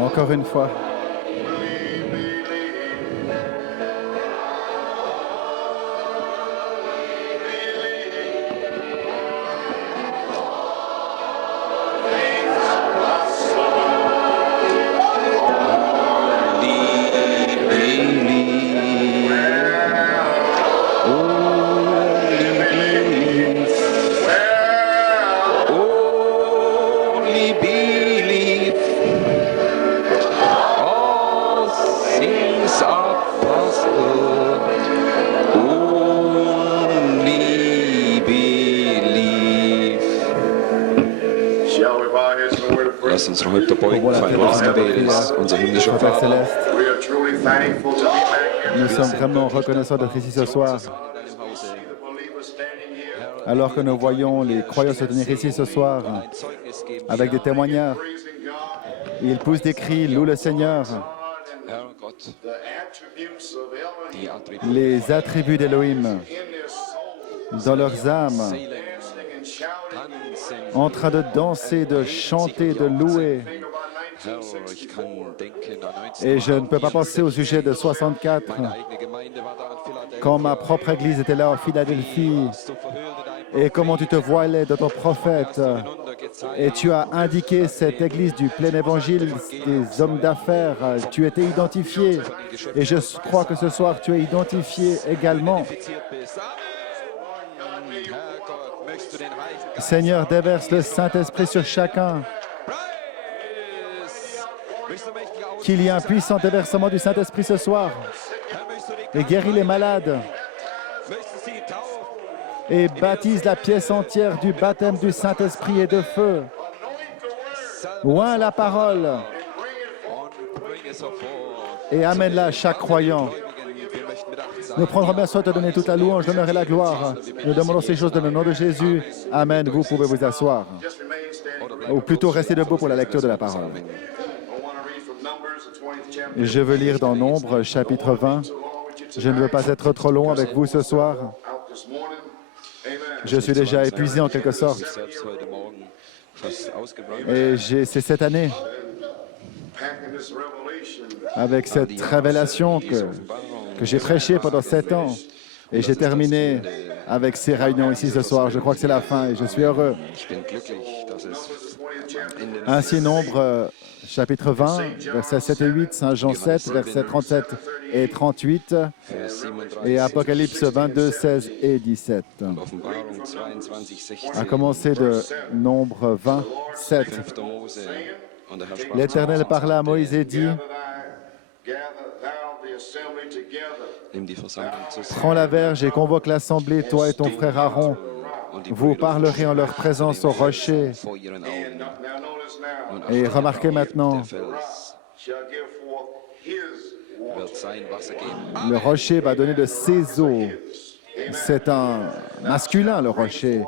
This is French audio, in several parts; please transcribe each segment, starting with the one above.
Encore une fois. Lass uns noch heute beugen, vor unseres Gebetes, unser himmlischer Père Vater. Céleste, nous sommes vraiment reconnaissants d'être ici ce soir. Alors que nous voyons les croyants se tenir ici ce soir avec des témoignages, ils poussent des cris, louent le Seigneur. Herr Gott, die Attribute Les attributs d'Élohim dans leurs âmes, en train de danser, de chanter, de louer. Herr, ich kann denken an Et je ne peux pas penser au sujet de 64, meine eigene Gemeinde war da in Philadelphia. quand ma propre église était là en Philadelphie, Du verhüllte et comment tu te voilais de ton prophète, hinuntergezeigt. et tu as indiqué cette église du plein évangile des hommes d'affaires. Tu étais identifié, et je crois que ce soir tu es identifié également. Herr Gott, möchtest du den Heiligen Geist Seigneur, déverse le Saint-Esprit sur chacun, möchtest du mächtig aus, qu'il y ait un puissant déversement du Saint-Esprit ce soir, Herr, möchtest du die et guéris les malades, möchtest du sie taufen et baptise la pièce entière du baptême du Saint-Esprit et de feu. Oint la parole und bring es hervor. et amène-la à chaque croyant. Wir möchten bedacht sein. Nous prendrons bien soin de te donner toute la louange, l'honneur et la gloire. Nous demandons ces choses dans le nom de Jésus. Amen. Vous pouvez vous asseoir. Ou plutôt rester debout pour la lecture de la parole. Je veux lire dans Nombre, chapitre 20. Je ne veux pas être trop long avec vous ce soir. Je suis déjà épuisé en quelque sorte. Selbst heute Morgen fast ausgebrannt. Et c'est cette année, avec cette révélation que j'ai prêchée pendant 7 ans. Et j'ai terminé avec ces réunions ici ce soir. Je crois que c'est la fin et je suis heureux. Ich bin glücklich, dass es Ende Ainsi, Nombre, chapitre 20, versets 7 et 8, Saint Jean 7, versets 37 et 38, Vers 37, et Apocalypse 22, 16 et 17. Offenbarung 22, 16, À commencer de Nombre 20, 7. 5. Mose. Und der Herr sprach zu L'Éternel parla à Moïse et dit, Nimm die Versammlung zusammen prends la verge et convoque l'assemblée, toi et ton frère Aaron. und die Vous Brüder parlerez en leur présence au rocher. vor ihren Augen. Et remarquez maintenant, Der Fels wird sein Wasser geben. le rocher va donner de ses eaux. C'est un masculin, le rocher.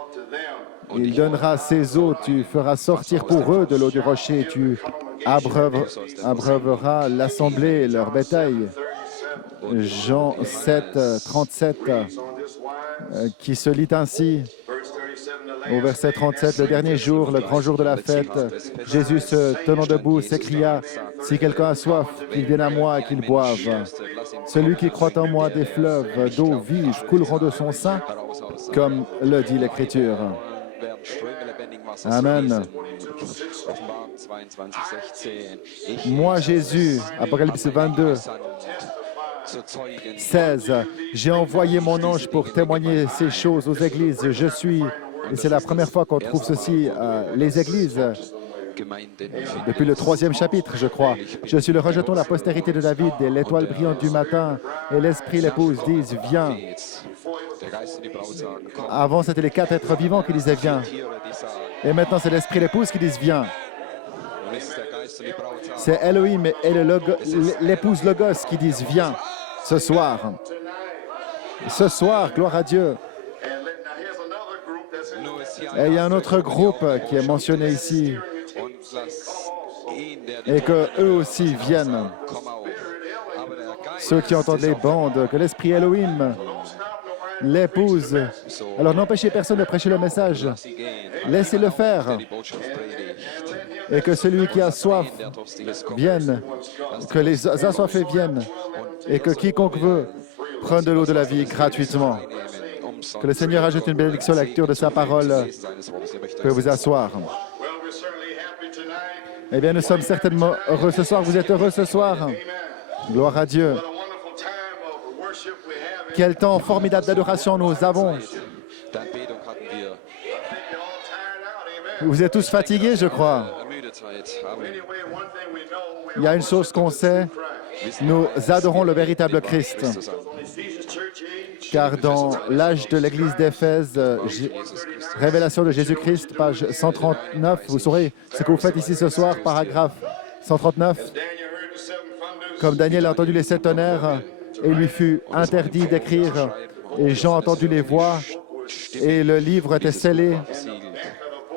Il donnera ses eaux, tu feras sortir pour eux de l'eau du rocher, tu abreuveras l'assemblée et leur bétail. Jean 7, 37, qui se lit ainsi, au verset 37, le dernier jour, le grand jour de la fête, Jésus, se tenant debout, s'écria, « Si quelqu'un a soif, qu'il vienne à moi et qu'il boive. Celui qui croit en moi, des fleuves d'eau vive couleront de son sein, comme le dit l'Écriture. » Amen. Offenbarung 22, 16. Ich Moi, Jésus, Apocalypse 22, 16, j'ai envoyé mon ange pour témoigner ces choses aux églises. Je suis, et c'est la première fois qu'on trouve ceci, les églises, Gemeinde depuis le 3e chapitre, je crois. Je suis le rejeton, la postérité de David, et l'étoile brillante du matin, et l'Esprit, l'épouse disent, viens. Der Geist und die Braut sagen, komm. Avant, c'était les 4 êtres vivants qui disaient, viens. Tiere, die sagen, Et maintenant, c'est l'Esprit, l'épouse qui disent, viens. und es ist der Geist und die Braut sagen, C'est Elohim et l'épouse Logos qui disent, viens, ce soir. Ce soir, gloire à Dieu. nur ist hier Et il y a un autre groupe qui est mentionné ici, und lass ihn, der et que eux aussi viennent. komm auf. Aber der Geist Ceux qui entendent les bandes, que l'Esprit Elohim, l'épouse. Alors n'empêchez personne de prêcher le message. sie gehen, Laissez-le faire. die Botschaft predigt. et que celui qui a soif vienne, que les assoiffés viennent, et que quiconque veut prenne de l'eau de la vie gratuitement. Que le Seigneur ajoute une bénédiction à la lecture de sa parole. Vous pouvez vous asseoir. Eh bien, nous sommes certainement heureux ce soir. Vous êtes heureux ce soir? Gloire à Dieu. Quel temps formidable d'adoration nous avons. Vous êtes tous fatigués, je crois. Il y a une chose qu'on sait, nous adorons le véritable Christ. Car dans l'âge de l'Église d'Éphèse, Révélation de Jésus-Christ, page 139, vous saurez ce que vous faites ici ce soir, paragraphe 139. Comme Daniel a entendu les 7 tonnerres, et lui fut interdit d'écrire, et Jean a entendu les voix, et le livre était scellé,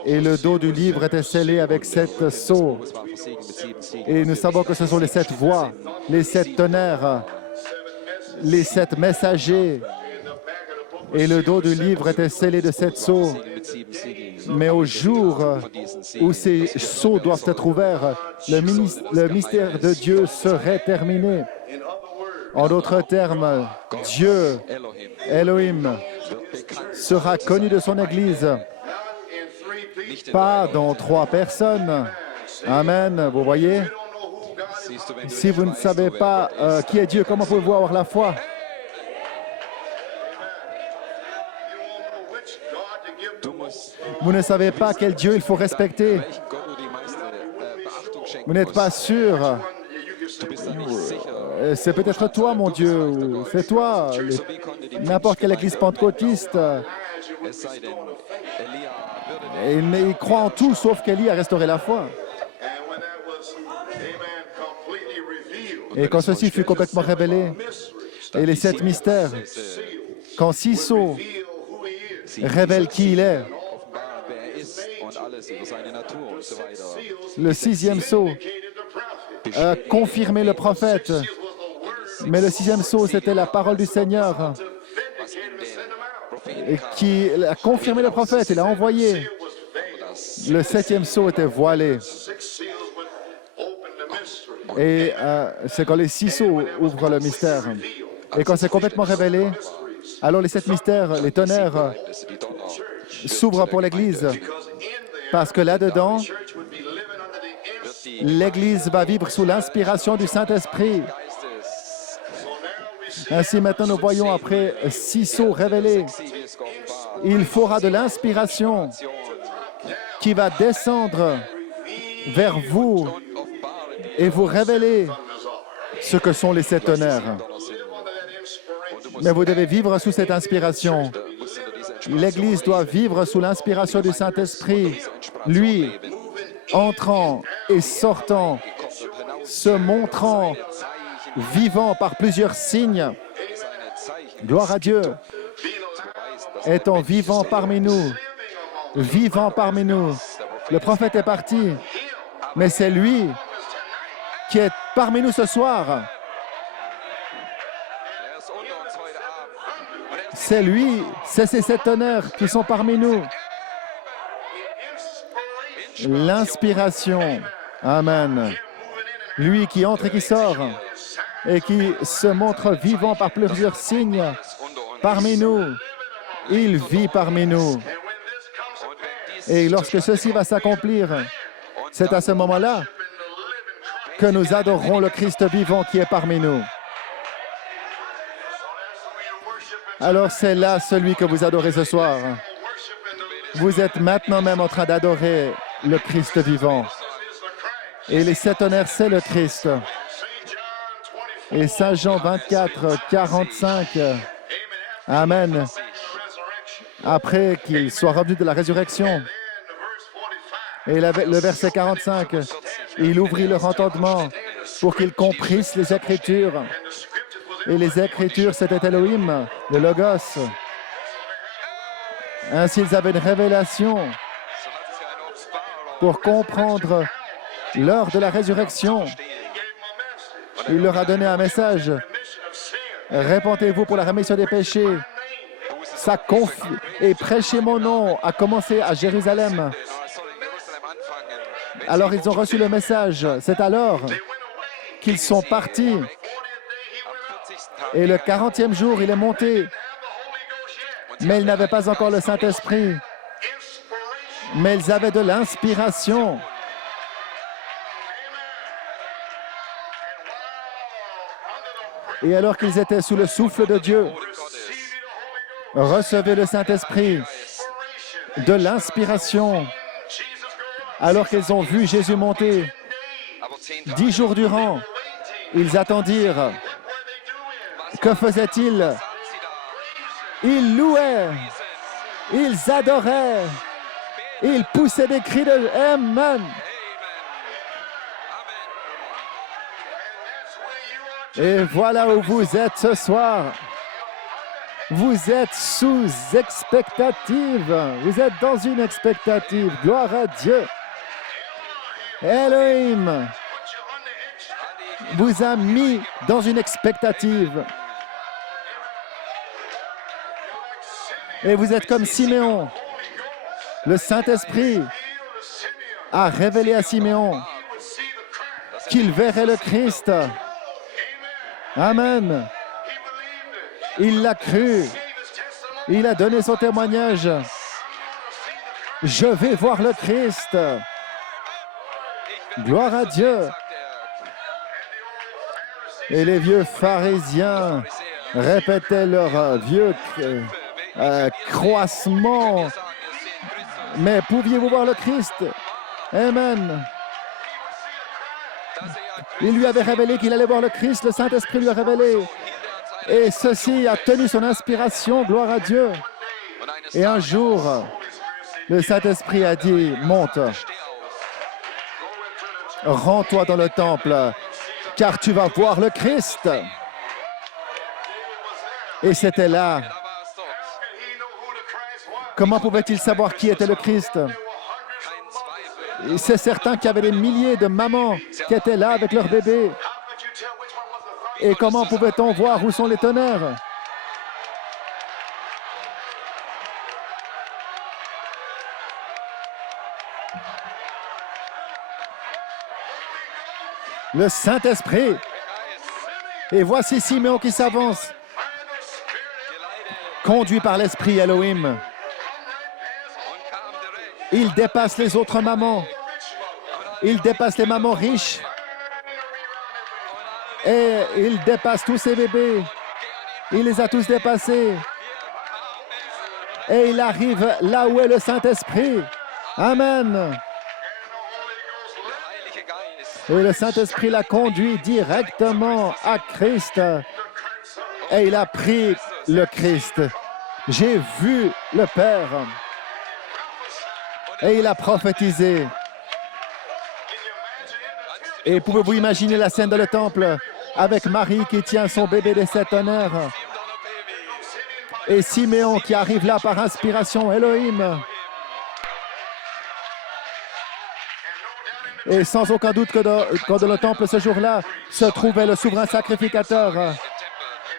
et le dos du livre était scellé avec 7 sceaux. Et nous savons que ce sont les 7 voix, les 7 tonnerres, les 7 messagers, et le dos du livre était scellé de 7 sceaux. Mais au jour où ces sceaux doivent être ouverts, le mystère de Dieu serait terminé. En d'autres termes, Dieu, Elohim, sera connu de son Église, pas dans 3 personnes. Amen, vous voyez? Si vous ne savez pas qui est Dieu, comment pouvez-vous avoir la foi? Vous ne savez pas quel Dieu il faut respecter. Vous n'êtes pas sûr. C'est peut-être toi, mon Dieu, ou c'est toi, n'importe quelle église pentecôtiste. Ils croient en tout, sauf qu'Élie a restauré la foi. Et quand ceci fut complètement révélé, et les 7 mystères, quand 6 sceaux révèlent qui il est, le 6e sceau a confirmé le prophète, mais le 6e sceau, c'était la parole du Seigneur et qui a confirmé le prophète et l'a envoyé. Le 7e sceau était voilé. Et c'est quand les 6 sceaux ouvrent le mystère. Et quand c'est complètement révélé, alors les 7 mystères, les tonnerres, s'ouvrent pour l'Église. Parce que là-dedans, l'Église va vivre sous l'inspiration du Saint-Esprit. Ainsi, maintenant, nous voyons après 6 sceaux révélés, il faudra de l'inspiration qui va descendre vers vous et vous révéler ce que sont les 7 tonnerres. Mais vous devez vivre sous cette inspiration. L'Église doit vivre sous l'inspiration du Saint-Esprit, lui, entrant et sortant, se montrant, vivant par plusieurs signes. Gloire à Dieu, étant vivant parmi nous, vivant parmi nous. Le prophète est parti, mais c'est lui qui est parmi nous ce soir. C'est lui, c'est ces 7 tonnerres qui sont parmi nous. L'inspiration, amen. Lui qui entre et qui sort et qui se montre vivant par plusieurs signes parmi nous. Il vit parmi nous. Et lorsque ceci va s'accomplir, c'est à ce moment-là que nous adorerons le Christ vivant qui est parmi nous. Alors c'est là celui que vous adorez ce soir. Vous êtes maintenant même en train d'adorer le Christ vivant. Et les 7 tonnerres, c'est le Christ. Et Saint Jean 24, 45, amen. Après qu'il soit revenu de la résurrection. Et le verset 45, il ouvrit leur entendement pour qu'ils comprissent les Écritures. Et les Écritures, c'était Elohim, le Logos. Ainsi, ils avaient une révélation pour comprendre l'heure de la résurrection. Il leur a donné un message. Répentez-vous pour la rémission des péchés. Et prêchez mon nom a commencé à Jérusalem. Alors ils ont reçu le message. C'est alors qu'ils sont partis. Et le 40e jour, il est monté. Mais ils n'avaient pas encore le Saint-Esprit. Mais ils avaient de l'inspiration. Et alors qu'ils étaient sous le souffle de Dieu, recevaient le Saint-Esprit, de l'inspiration. Alors qu'ils ont vu Jésus monter, 10 jours durant, ils attendirent. Que faisaient-ils? Ils louaient, ils adoraient, ils poussaient des cris de « Amen ». Et voilà où vous êtes ce soir. Vous êtes sous expectative. Vous êtes dans une expectative. Gloire à Dieu. Elohim vous a mis dans une expectative. Et vous êtes comme Siméon. Le Saint-Esprit a révélé à Siméon qu'il verrait le Christ. Amen. Il l'a cru. Il a donné son témoignage. Je vais voir le Christ. Gloire à Dieu. Et les vieux pharisiens répétaient leur vieux croissement. Mais pouviez-vous voir le Christ? Amen. Il lui avait révélé qu'il allait voir le Christ, le Saint-Esprit lui a révélé. Et ceci a tenu son inspiration, gloire à Dieu. Et un jour, le Saint-Esprit a dit, monte, rends-toi dans le temple, car tu vas voir le Christ. Et c'était là. Comment pouvait-il savoir qui était le Christ? C'est certain qu'il y avait des milliers de mamans qui étaient là avec leurs bébés. Et comment pouvait-on voir où sont les tonnerres? Le Saint-Esprit. Et voici Siméon qui s'avance, conduit par l'Esprit Elohim. Il dépasse les autres mamans. Il dépasse les mamans riches. Et il dépasse tous ces bébés. Il les a tous dépassés. Et il arrive là où est le Saint-Esprit. Amen. Et le Saint-Esprit l'a conduit directement à Christ. Et il a pris le Christ. J'ai vu le Père. Et il a prophétisé. Et pouvez-vous imaginer la scène dans le temple avec Marie qui tient son bébé des 7 tonnerres et Siméon qui arrive là par inspiration, Elohim. Et sans aucun doute que dans le temple ce jour-là se trouvait le souverain sacrificateur.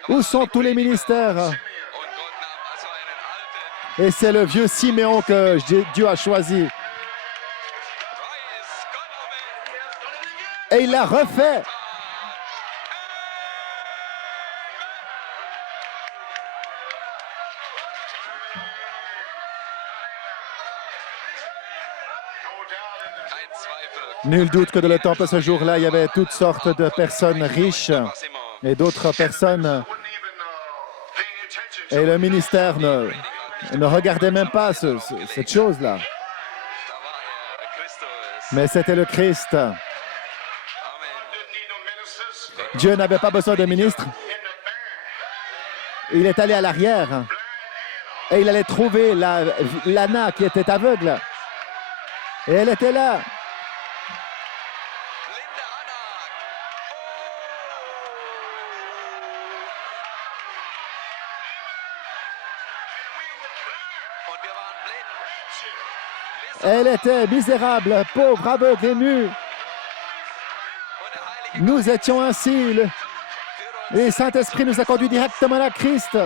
Où sont tous les ministères? Et c'est le vieux Siméon que Dieu a choisi. Et il l'a refait. Nul doute que dans le temple ce jour-là, il y avait toutes sortes de personnes riches et d'autres personnes. Et le ministère ne regardait même pas cette chose-là. Mais c'était le Christ. Dieu n'avait pas besoin de ministre. Il est allé à l'arrière et il allait trouver l'Anna qui était aveugle. Et elle était là. Elle était misérable, pauvre, aveugle et nue. Nous étions ainsi. Le Saint-Esprit nous a conduits directement à Christ.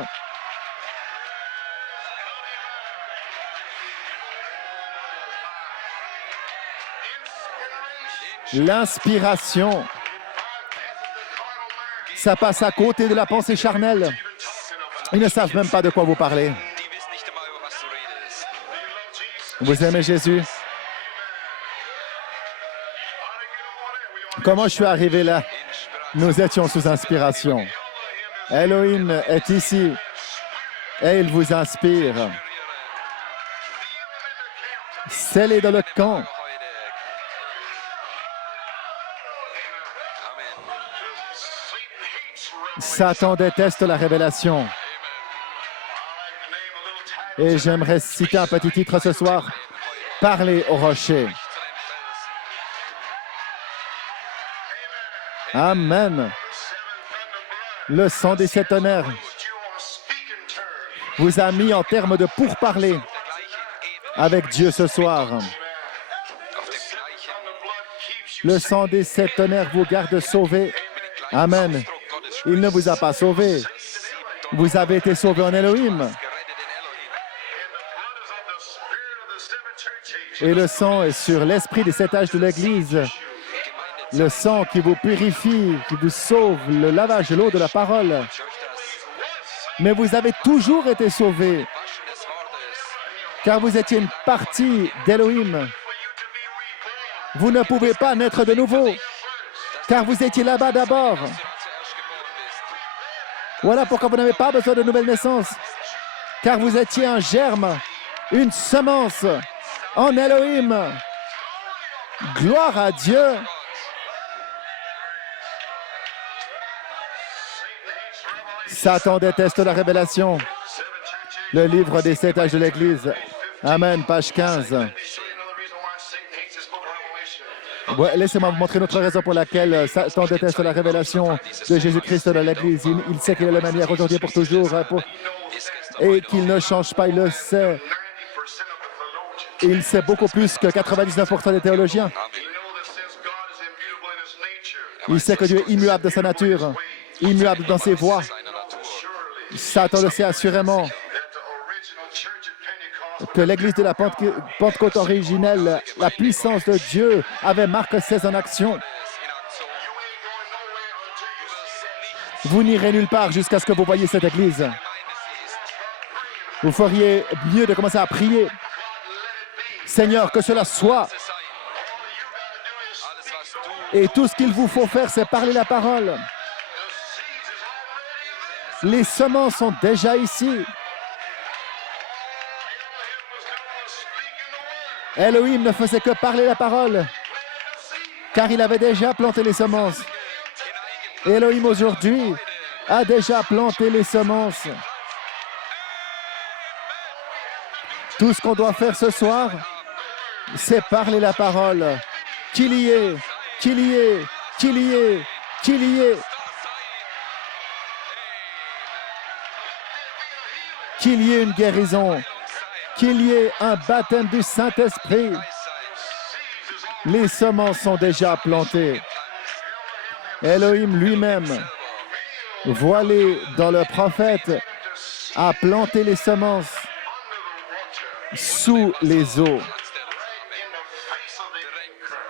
L'inspiration, ça passe à côté de la pensée charnelle. Ils ne savent même pas de quoi vous parlez. Die wissen nicht einmal, über was du redest. Vous aimez Jésus? Comment je suis arrivé là? Nous étions sous inspiration. Elohim est ici et il vous inspire. Scellez dans le camp. Heute. Amen. Satan déteste la révélation. Et j'aimerais citer un petit titre ce soir. Parlez au rocher. Amen. Le sang des 7 tonnerres vous a mis en termes de pourparler avec Dieu ce soir. Auf dem gleichen Le sang des 7 tonnerres vous garde sauvés. Amen. Il ne vous a pas sauvé. Vous avez été sauvé en Elohim. gerettet in Elohim. Et le sang est sur l'esprit des 7 âges de l'Église. Le sang qui vous purifie, qui vous sauve, le lavage de l'eau de la parole. Durch das Mais vous avez toujours été sauvés, Waschen des Wortes car vous étiez une partie d'Elohim. Vous ne pouvez pas naître de nouveau, car vous étiez là-bas d'abord. zuerst geboren bist. Voilà pourquoi vous n'avez pas besoin de nouvelle naissance, car vous étiez un germe, une semence en Elohim. Gloire à Dieu. Satan déteste la révélation. Le livre des 7 âges de l'Église. Amen, page 15. Ouais, laissez-moi vous montrer une autre raison pour laquelle Satan déteste la révélation de Jésus-Christ dans l'Église. Il sait qu'il est la même hier, aujourd'hui et pour toujours, et qu'il ne change pas, il le sait. Il sait beaucoup plus que 99% des théologiens. Il sait que Dieu est immuable de sa nature, immuable dans ses voies. Seiner Natur. Satan le sait assurément que l'Église de la Pentecôte originelle, la puissance de Dieu, avait Marc 16 en action. In Aktion. Vous n'irez nulle part jusqu'à ce que vous voyiez cette Église. Vous feriez mieux de commencer à prier. Seigneur, que cela soit. Alles, was Et tout ce qu'il vous faut faire, c'est parler la parole. Les semences sont déjà ici. Elohim ne faisait que parler la parole, car il avait déjà planté les semences. Et Elohim aujourd'hui a déjà planté les semences. Tout ce qu'on doit faire ce soir, c'est parler la parole. Qu'il y ait, qu'il y ait, qu'il y ait, qu'il y ait. Qu'il y ait une guérison, qu'il y ait un baptême du Saint-Esprit. Les semences sont déjà plantées. Elohim lui-même, voilé dans le prophète, a planté les semences sous les eaux,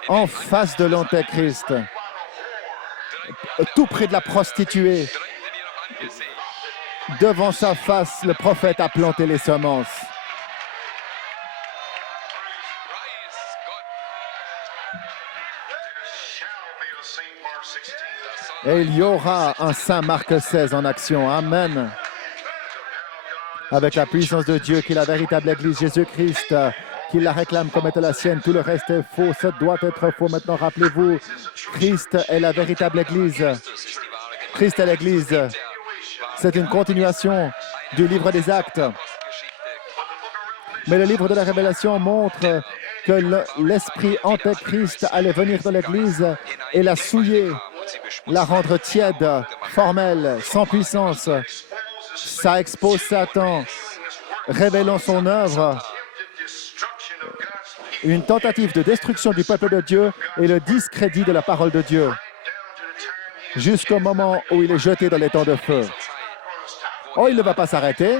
en face de l'Antéchrist, tout près de la prostituée. Devant sa face, le prophète a planté les semences. Et il y aura un Saint Marc 16 en action. Amen. Avec la puissance de Dieu qui est la véritable Église Jésus-Christ, qui la réclame comme étant la sienne. Tout le reste est faux, ça doit être faux. Maintenant, rappelez-vous, Christ est la véritable Église. Christ est l'Église. C'est une continuation du livre des Actes. Mais le livre de la Révélation montre que l'esprit antéchrist allait venir dans l'Église et la souiller, la rendre tiède, formelle, sans puissance. Ça expose Satan, révélant son œuvre, une tentative de destruction du peuple de Dieu et le discrédit de la parole de Dieu, jusqu'au moment où il est jeté dans les temps de feu. Oh, il ne va pas s'arrêter.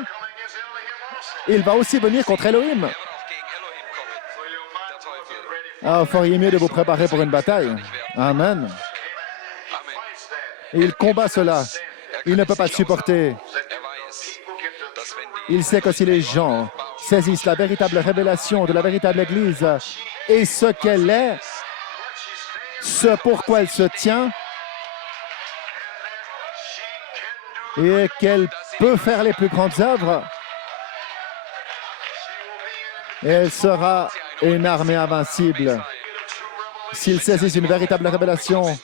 Il va aussi venir contre Elohim. Ah, feriez mieux de vous préparer pour une bataille. Amen. Et il combat cela. Il ne peut pas le supporter. Il sait que si les gens saisissent la véritable révélation de la véritable Église et ce qu'elle est, ce pourquoi elle se tient, et qu'elle peut faire les plus grandes œuvres, et elle sera une armée invincible. S'ils saisissent une véritable révélation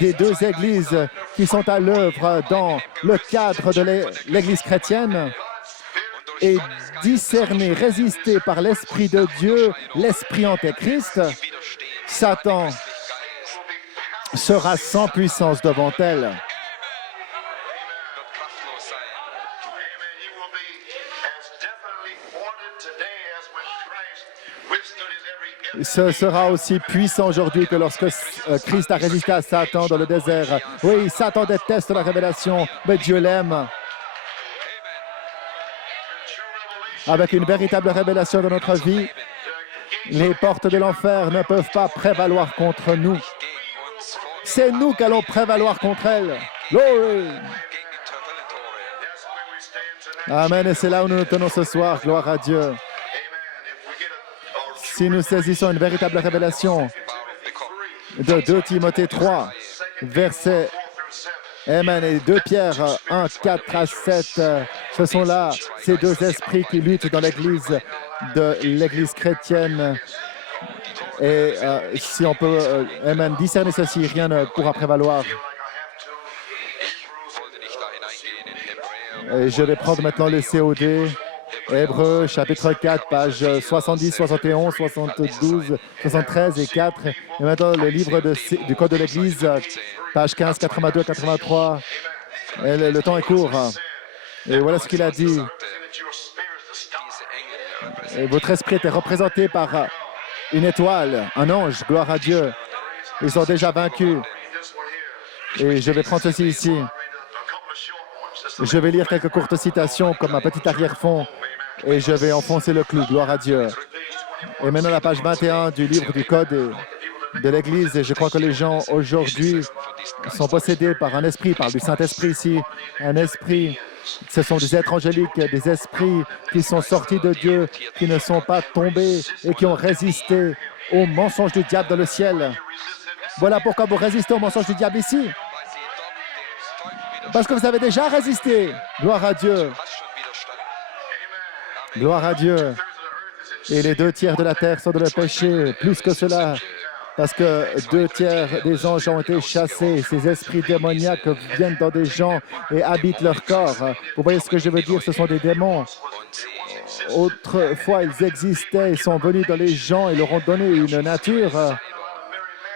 des deux églises qui sont à l'œuvre dans le cadre de l'Église chrétienne et discerner, résister par l'Esprit de Dieu, l'Esprit Antéchrist, Satan sera sans puissance devant elle. Ce sera aussi puissant aujourd'hui que lorsque Christ a résisté à Satan dans le désert. Oui, Satan déteste la révélation, mais Dieu l'aime. Avec une véritable révélation de notre vie, les portes de l'enfer ne peuvent pas prévaloir contre nous. C'est nous qui allons prévaloir contre elles. Glory. Amen. Et c'est là où nous nous tenons ce soir. Gloire à Dieu. Si nous saisissons une véritable révélation de 2 Timothée 3, verset Amen, et 2 Pierre 1, 4 à 7, ce sont là ces deux esprits qui luttent dans l'Église de l'Église chrétienne. Et si on peut Amen, discerner ceci, rien ne pourra prévaloir. Et je vais prendre maintenant le COD. Hébreux, chapitre 4, page 70, 71, 72, 73 et 4. Et maintenant, le livre du Code de l'Église, page 15, 82, 83. Et le temps est court. Et voilà ce qu'il a dit. Et votre esprit était représenté par une étoile, un ange, gloire à Dieu. Ils ont déjà vaincu. Et je vais prendre ceci ici. Je vais lire quelques courtes citations comme un petit arrière-fond. Et je vais enfoncer le clou, gloire à Dieu. Et maintenant, la page 21 du livre du Code de l'Église. Et je crois que les gens aujourd'hui sont possédés par un esprit, par du Saint-Esprit ici. Un esprit, ce sont des êtres angéliques, des esprits qui sont sortis de Dieu, qui ne sont pas tombés et qui ont résisté au mensonge du diable dans le ciel. Voilà pourquoi vous résistez au mensonge du diable ici. Parce que vous avez déjà résisté. Gloire à Dieu. Gloire à Dieu. Et les 2 tiers de la terre sont dans le péché, plus que cela, parce que 2 tiers des anges ont été chassés. Ces esprits démoniaques viennent dans des gens et habitent leur corps. Vous voyez ce que je veux dire? Ce sont des démons. Autrefois, ils existaient, ils sont venus dans les gens et leur ont donné une nature.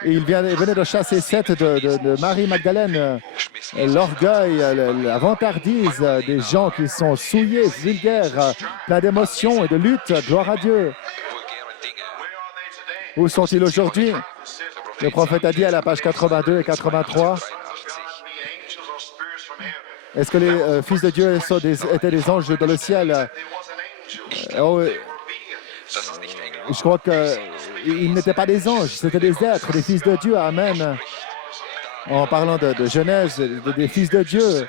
Et ils venaient de chasser 7 de Marie-Magdalène. L'orgueil, la vantardise des gens qui sont souillés, vulgaires, pleins d'émotions et de lutte. Gloire à Dieu. Où sont-ils aujourd'hui? Le prophète a dit à la page 82 et 83. Est-ce que les fils de Dieu étaient des anges dans le ciel? Je crois qu'ils n'étaient pas des anges, c'était des êtres, des fils de Dieu. Amen. En parlant de Genèse, des fils de Dieu,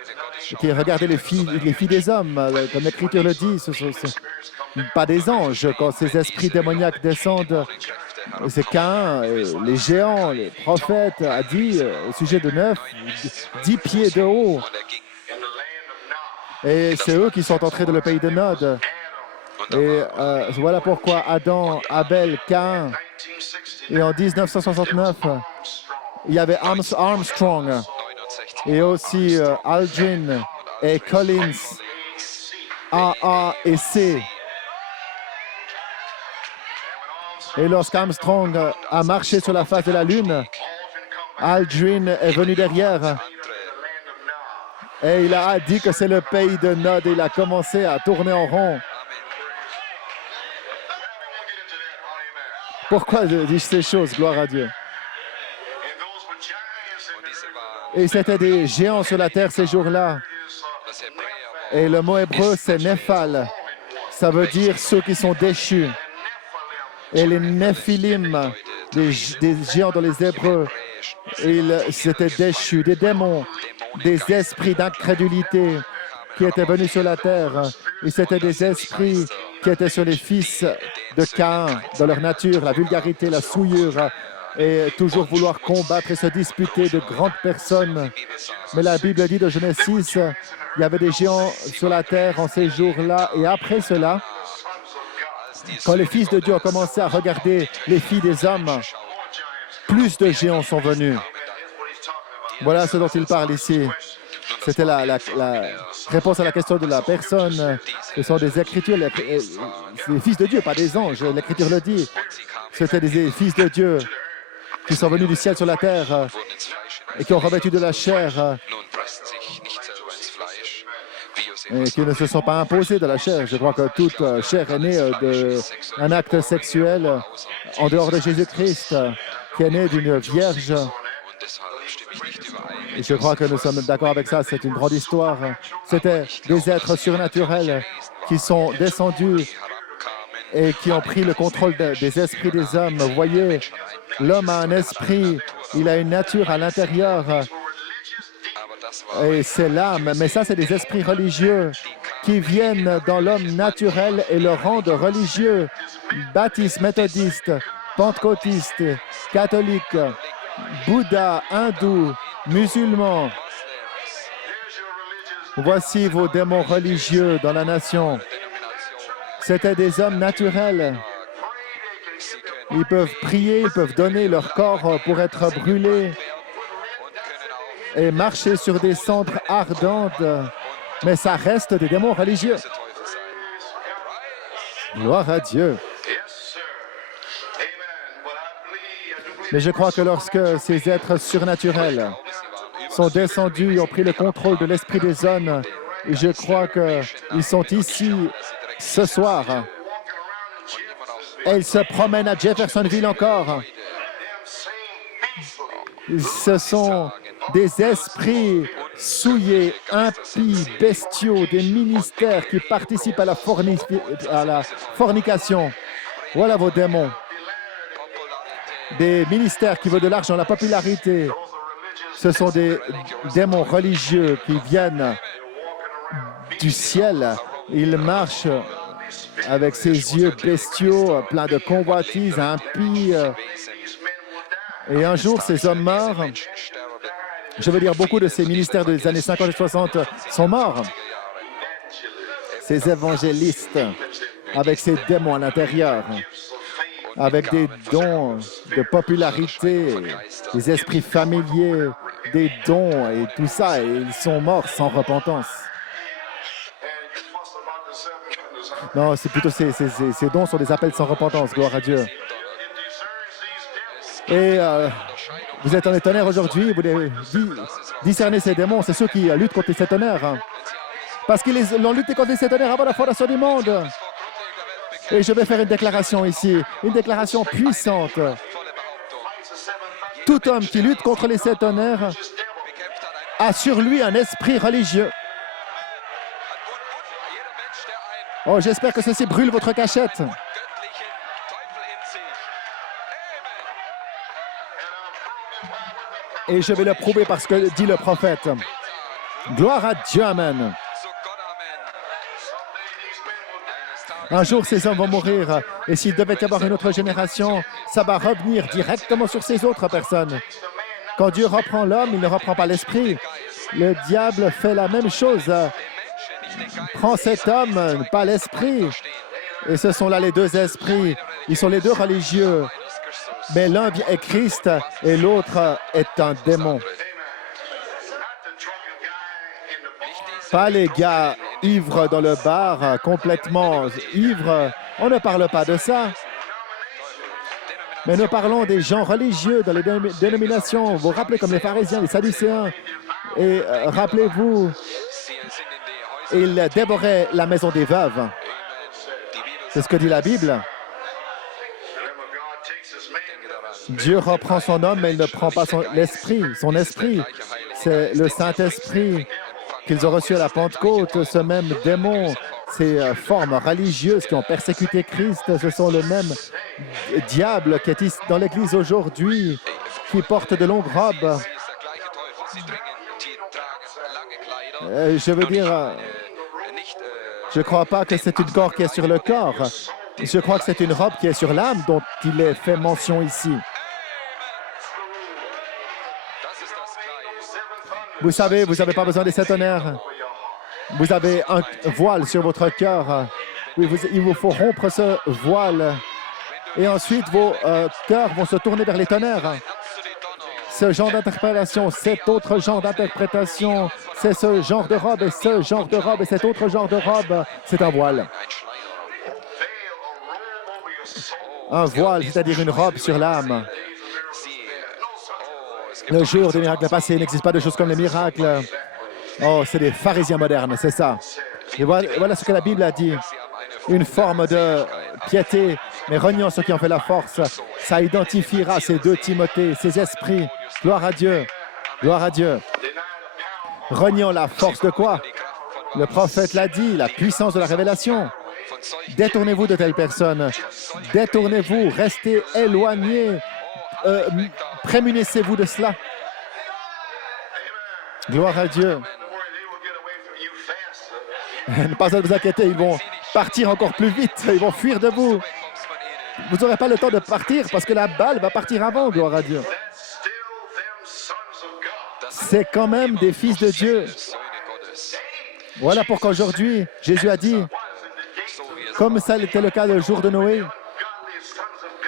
qui regardaient les filles des hommes, comme l'Écriture le dit, ce ne sont pas des anges. Quand ces esprits démoniaques descendent, c'est Caïn, les géants, les prophètes, a dit au sujet de 10 pieds de haut. Et c'est eux qui sont entrés dans le pays de Nod. Et voilà pourquoi Adam, Abel, Caïn. Et en 1969, il y avait Armstrong et aussi Aldrin et Collins, A et C. Et lorsqu'Armstrong a marché sur la face de la Lune, Aldrin est venu derrière et il a dit que c'est le pays de Nod et il a commencé à tourner en rond. Pourquoi dis-je ces choses? Gloire à Dieu. Et c'était des géants sur la terre ces jours-là. Et le mot hébreu, c'est Néphal. Ça veut dire ceux qui sont déchus. Et les Néphilim, des géants dans les Hébreux, ils s'étaient déchus, des démons, des esprits d'incrédulité qui étaient venus sur la terre. Et c'était des esprits qui étaient sur les fils de Caïn, dans leur nature, la vulgarité, la souillure, et toujours vouloir combattre et se disputer de grandes personnes. Mais la Bible dit de Genèse 6, il y avait des géants sur la terre en ces jours-là. Et après cela, quand les fils de Dieu ont commencé à regarder les filles des hommes, plus de géants sont venus. Voilà ce dont il parle ici. C'était la réponse à la question de la personne. Ce sont des écritures, les fils de Dieu, pas des anges. L'écriture le dit. C'était des fils de Dieu qui sont venus du ciel sur la terre et qui ont revêtu de la chair et qui ne se sont pas imposés de la chair. Je crois que toute chair est née d'un acte sexuel en dehors de Jésus-Christ, qui est né d'une vierge. Et je crois que nous sommes d'accord avec ça. C'est une grande histoire. C'était des êtres surnaturels qui sont descendus et qui ont pris le contrôle des esprits des hommes. Vous voyez, l'homme a un esprit, il a une nature à l'intérieur. Et c'est l'âme. Mais ça, c'est des esprits religieux qui viennent dans l'homme naturel et le rendent religieux. Baptistes, méthodistes, pentecôtistes, catholiques, Bouddha, hindous, musulmans. Voici vos démons religieux dans la nation. C'étaient des hommes naturels. Ils peuvent prier, ils peuvent donner leur corps pour être brûlés et marcher sur des cendres ardentes. Mais ça reste des démons religieux. Gloire à Dieu. Mais je crois que lorsque ces êtres surnaturels sont descendus et ont pris le contrôle de l'esprit des hommes, et je crois qu'ils sont ici ce soir. Et ils se promènent à Jeffersonville encore. Ce sont des esprits souillés, impies, bestiaux, des ministères qui participent à la fornication. Voilà vos démons. Des ministères qui veulent de l'argent, la popularité. Ce sont des démons religieux qui viennent du ciel. Ils marchent avec ses yeux bestiaux, pleins de convoitises, impies. Et un jour, ces hommes morts, je veux dire, beaucoup de ces ministères des années 50 et 60 sont morts. Ces évangélistes, avec ces démons à l'intérieur, avec des dons de popularité, des esprits familiers, des dons et tout ça, et ils sont morts sans repentance. Non, c'est plutôt ces dons sont des appels sans repentance, gloire à Dieu. Et vous êtes en tonnerre aujourd'hui, vous devez discerner ces démons, c'est ceux qui luttent contre ces tonnerres. Parce qu'ils ont lutté contre ces tonnerres avant la fondation du monde. Et je vais faire une déclaration ici, une déclaration puissante. Tout homme qui lutte contre les sept tonnerres a sur lui un esprit religieux. Oh, j'espère que ceci brûle votre cachette. Et je vais le prouver parce que dit le prophète. Gloire à Dieu, amen. Un jour, ces hommes vont mourir. Et s'il devait y avoir une autre génération, ça va revenir directement sur ces autres personnes. Quand Dieu reprend l'homme, il ne reprend pas l'esprit. Le diable fait la même chose. Prend cet homme, pas l'esprit. Et ce sont là les deux esprits. Ils sont les deux religieux. Mais l'un est Christ et l'autre est un démon. Pas les gars ivres dans le bar, complètement ivres. On ne parle pas de ça. Mais nous parlons des gens religieux dans les dénominations. Vous vous rappelez comme les pharisiens, les sadducéens. Et rappelez-vous, ils dévoraient la maison des veuves. C'est ce que dit la Bible. Dieu reprend son homme, mais il ne prend pas son esprit. C'est le Saint-Esprit qu'ils ont reçu à la Pentecôte, ce même démon, ces formes religieuses qui ont persécuté Christ, ce sont le même diable qui est dans l'Église aujourd'hui, qui porte de longues robes. Je veux dire, je ne crois pas que c'est une corps qui est sur le corps. Je crois que c'est une robe qui est sur l'âme dont il est fait mention ici. Vous savez, vous n'avez pas besoin des 7 tonnerres. Vous avez un voile sur votre cœur. Oui, il vous faut rompre ce voile. Et ensuite, vos cœurs vont se tourner vers les tonnerres. Ce genre d'interprétation, cet autre genre d'interprétation, c'est ce genre de robe et ce genre de robe et cet autre genre de robe, c'est un voile. Un voile, c'est-à-dire une robe sur l'âme. Le jour des miracles passés, il n'existe pas de choses comme les miracles. Oh, c'est des pharisiens modernes, c'est ça. Et voilà ce que la Bible a dit. Une forme de piété, mais reniant ceux qui en fait la force. Ça identifiera ces 2 Timothée, ces esprits. Gloire à Dieu. Gloire à Dieu. Reniant la force de quoi? Le prophète l'a dit, la puissance de la révélation. Détournez-vous de telles personnes. Détournez-vous, restez éloignés. Prémunissez-vous de cela. Gloire à Dieu. Ne pas vous inquiéter, ils vont partir encore plus vite. Ils vont fuir de vous. Vous n'aurez pas le temps de partir parce que la balle va partir avant, gloire à Dieu. C'est quand même des fils de Dieu. Voilà pourquoi aujourd'hui, Jésus a dit, comme ça était le cas le jour de Noé,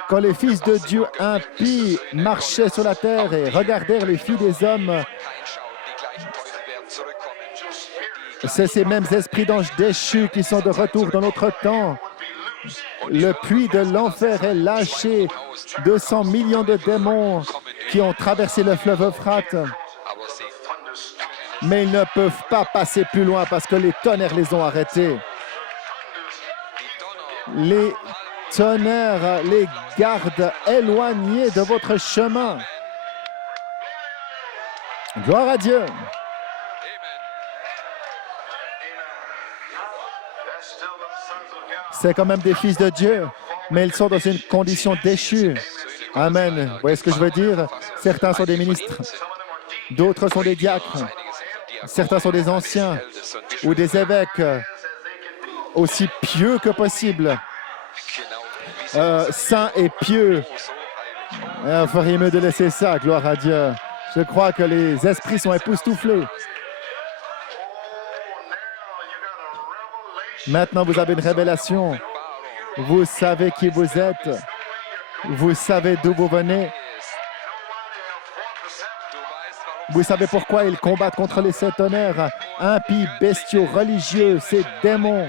quand les fils de Dieu impies marchaient sur la terre et regardèrent les filles des hommes, c'est ces mêmes esprits d'anges déchus qui sont de retour dans notre temps. Le puits de l'enfer est lâché. 200 millions de démons qui ont traversé le fleuve Euphrate. Mais ils ne peuvent pas passer plus loin parce que les tonnerres les ont arrêtés. Les tonnerres les gardent éloignés de votre chemin. Gloire à Dieu. C'est quand même des fils de Dieu, mais ils sont dans une condition déchue. Amen. Vous voyez ce que je veux dire? Certains sont des ministres, d'autres sont des diacres, certains sont des anciens ou des évêques, aussi pieux que possible, saints et pieux. Il ferait mieux de laisser ça, gloire à Dieu. Je crois que les esprits sont époustouflés. Maintenant, vous avez une révélation. Vous savez qui vous êtes. Vous savez d'où vous venez. Vous savez pourquoi ils combattent contre les 7 tonnerres, impies, bestiaux, religieux, ces démons.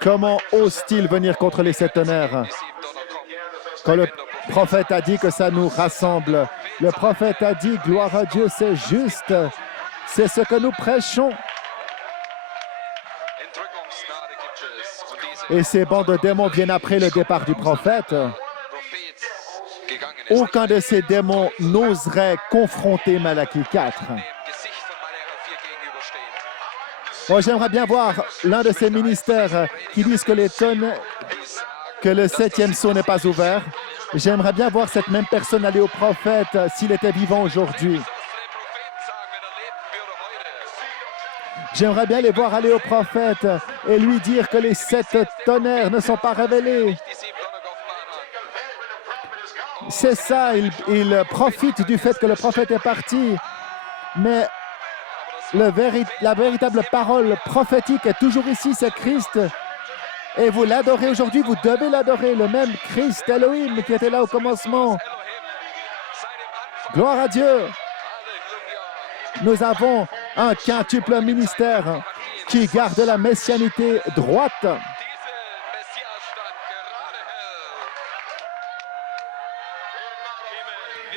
Comment osent-ils venir contre les 7 tonnerres? Quand le prophète a dit que ça nous rassemble, le prophète a dit, gloire à Dieu, c'est juste. C'est ce que nous prêchons. Et ces bandes de démons viennent après le départ du prophète. Aucun de ces démons n'oserait confronter Malachie 4. Moi, j'aimerais bien voir l'un de ces ministères qui disent que, que le 7e sceau n'est pas ouvert. J'aimerais bien voir cette même personne aller au prophète s'il était vivant aujourd'hui. J'aimerais bien les voir aller au prophète et lui dire que les 7 tonnerres ne sont pas révélés. C'est ça, il profite du fait que le prophète est parti. Mais la véritable parole prophétique est toujours ici, c'est Christ. Et vous l'adorez aujourd'hui, vous devez l'adorer, le même Christ, Elohim, qui était là au commencement. Gloire à Dieu. Nous avons un quintuple ministère qui garde la messianité droite.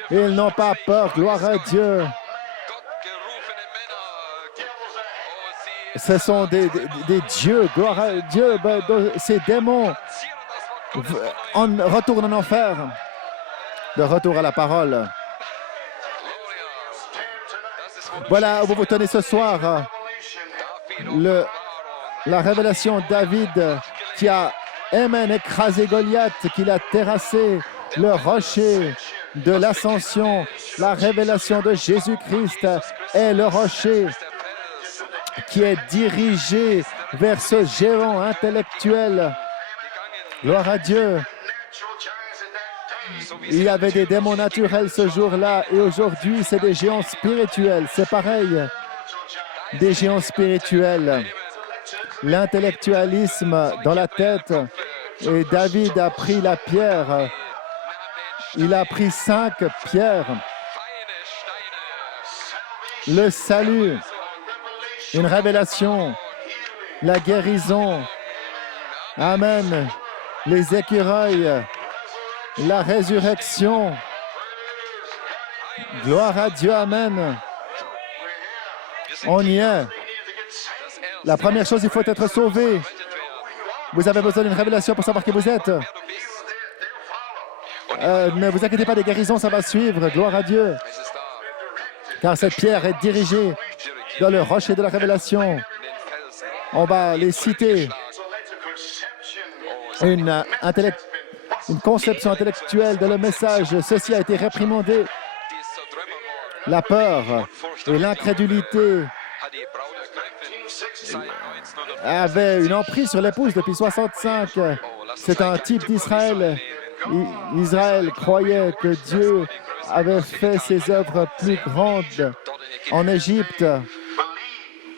Ils n'ont pas peur, gloire à Dieu. Ce sont des dieux, gloire à Dieu. Ces démons retournent en enfer. De retour à la parole. Voilà où vous vous tenez ce soir. La révélation de David qui a écrasé Goliath, qui l'a terrassé, le rocher de l'ascension. La révélation de Jésus-Christ est le rocher qui est dirigé vers ce géant intellectuel. Gloire à Dieu. Il y avait des démons naturels ce jour-là et aujourd'hui, c'est des géants spirituels. C'est pareil, des géants spirituels. L'intellectualisme dans la tête. Et David a pris la pierre. Il a pris 5 pierres. Le salut, une révélation, la guérison. Amen. Les écureuils, la résurrection. Gloire à Dieu, amen. On y est. La première chose, il faut être sauvé. Vous avez besoin d'une révélation pour savoir qui vous êtes. Ne vous inquiétez pas, des guérisons, ça va suivre. Gloire à Dieu. Car cette pierre est dirigée dans le rocher de la révélation. On va les citer. Une conception intellectuelle de le message. Ceci a été réprimandé. La peur et l'incrédulité avait une emprise sur l'épouse depuis 65. C'est un type d'Israël. Israël croyait que Dieu avait fait ses œuvres plus grandes en Égypte.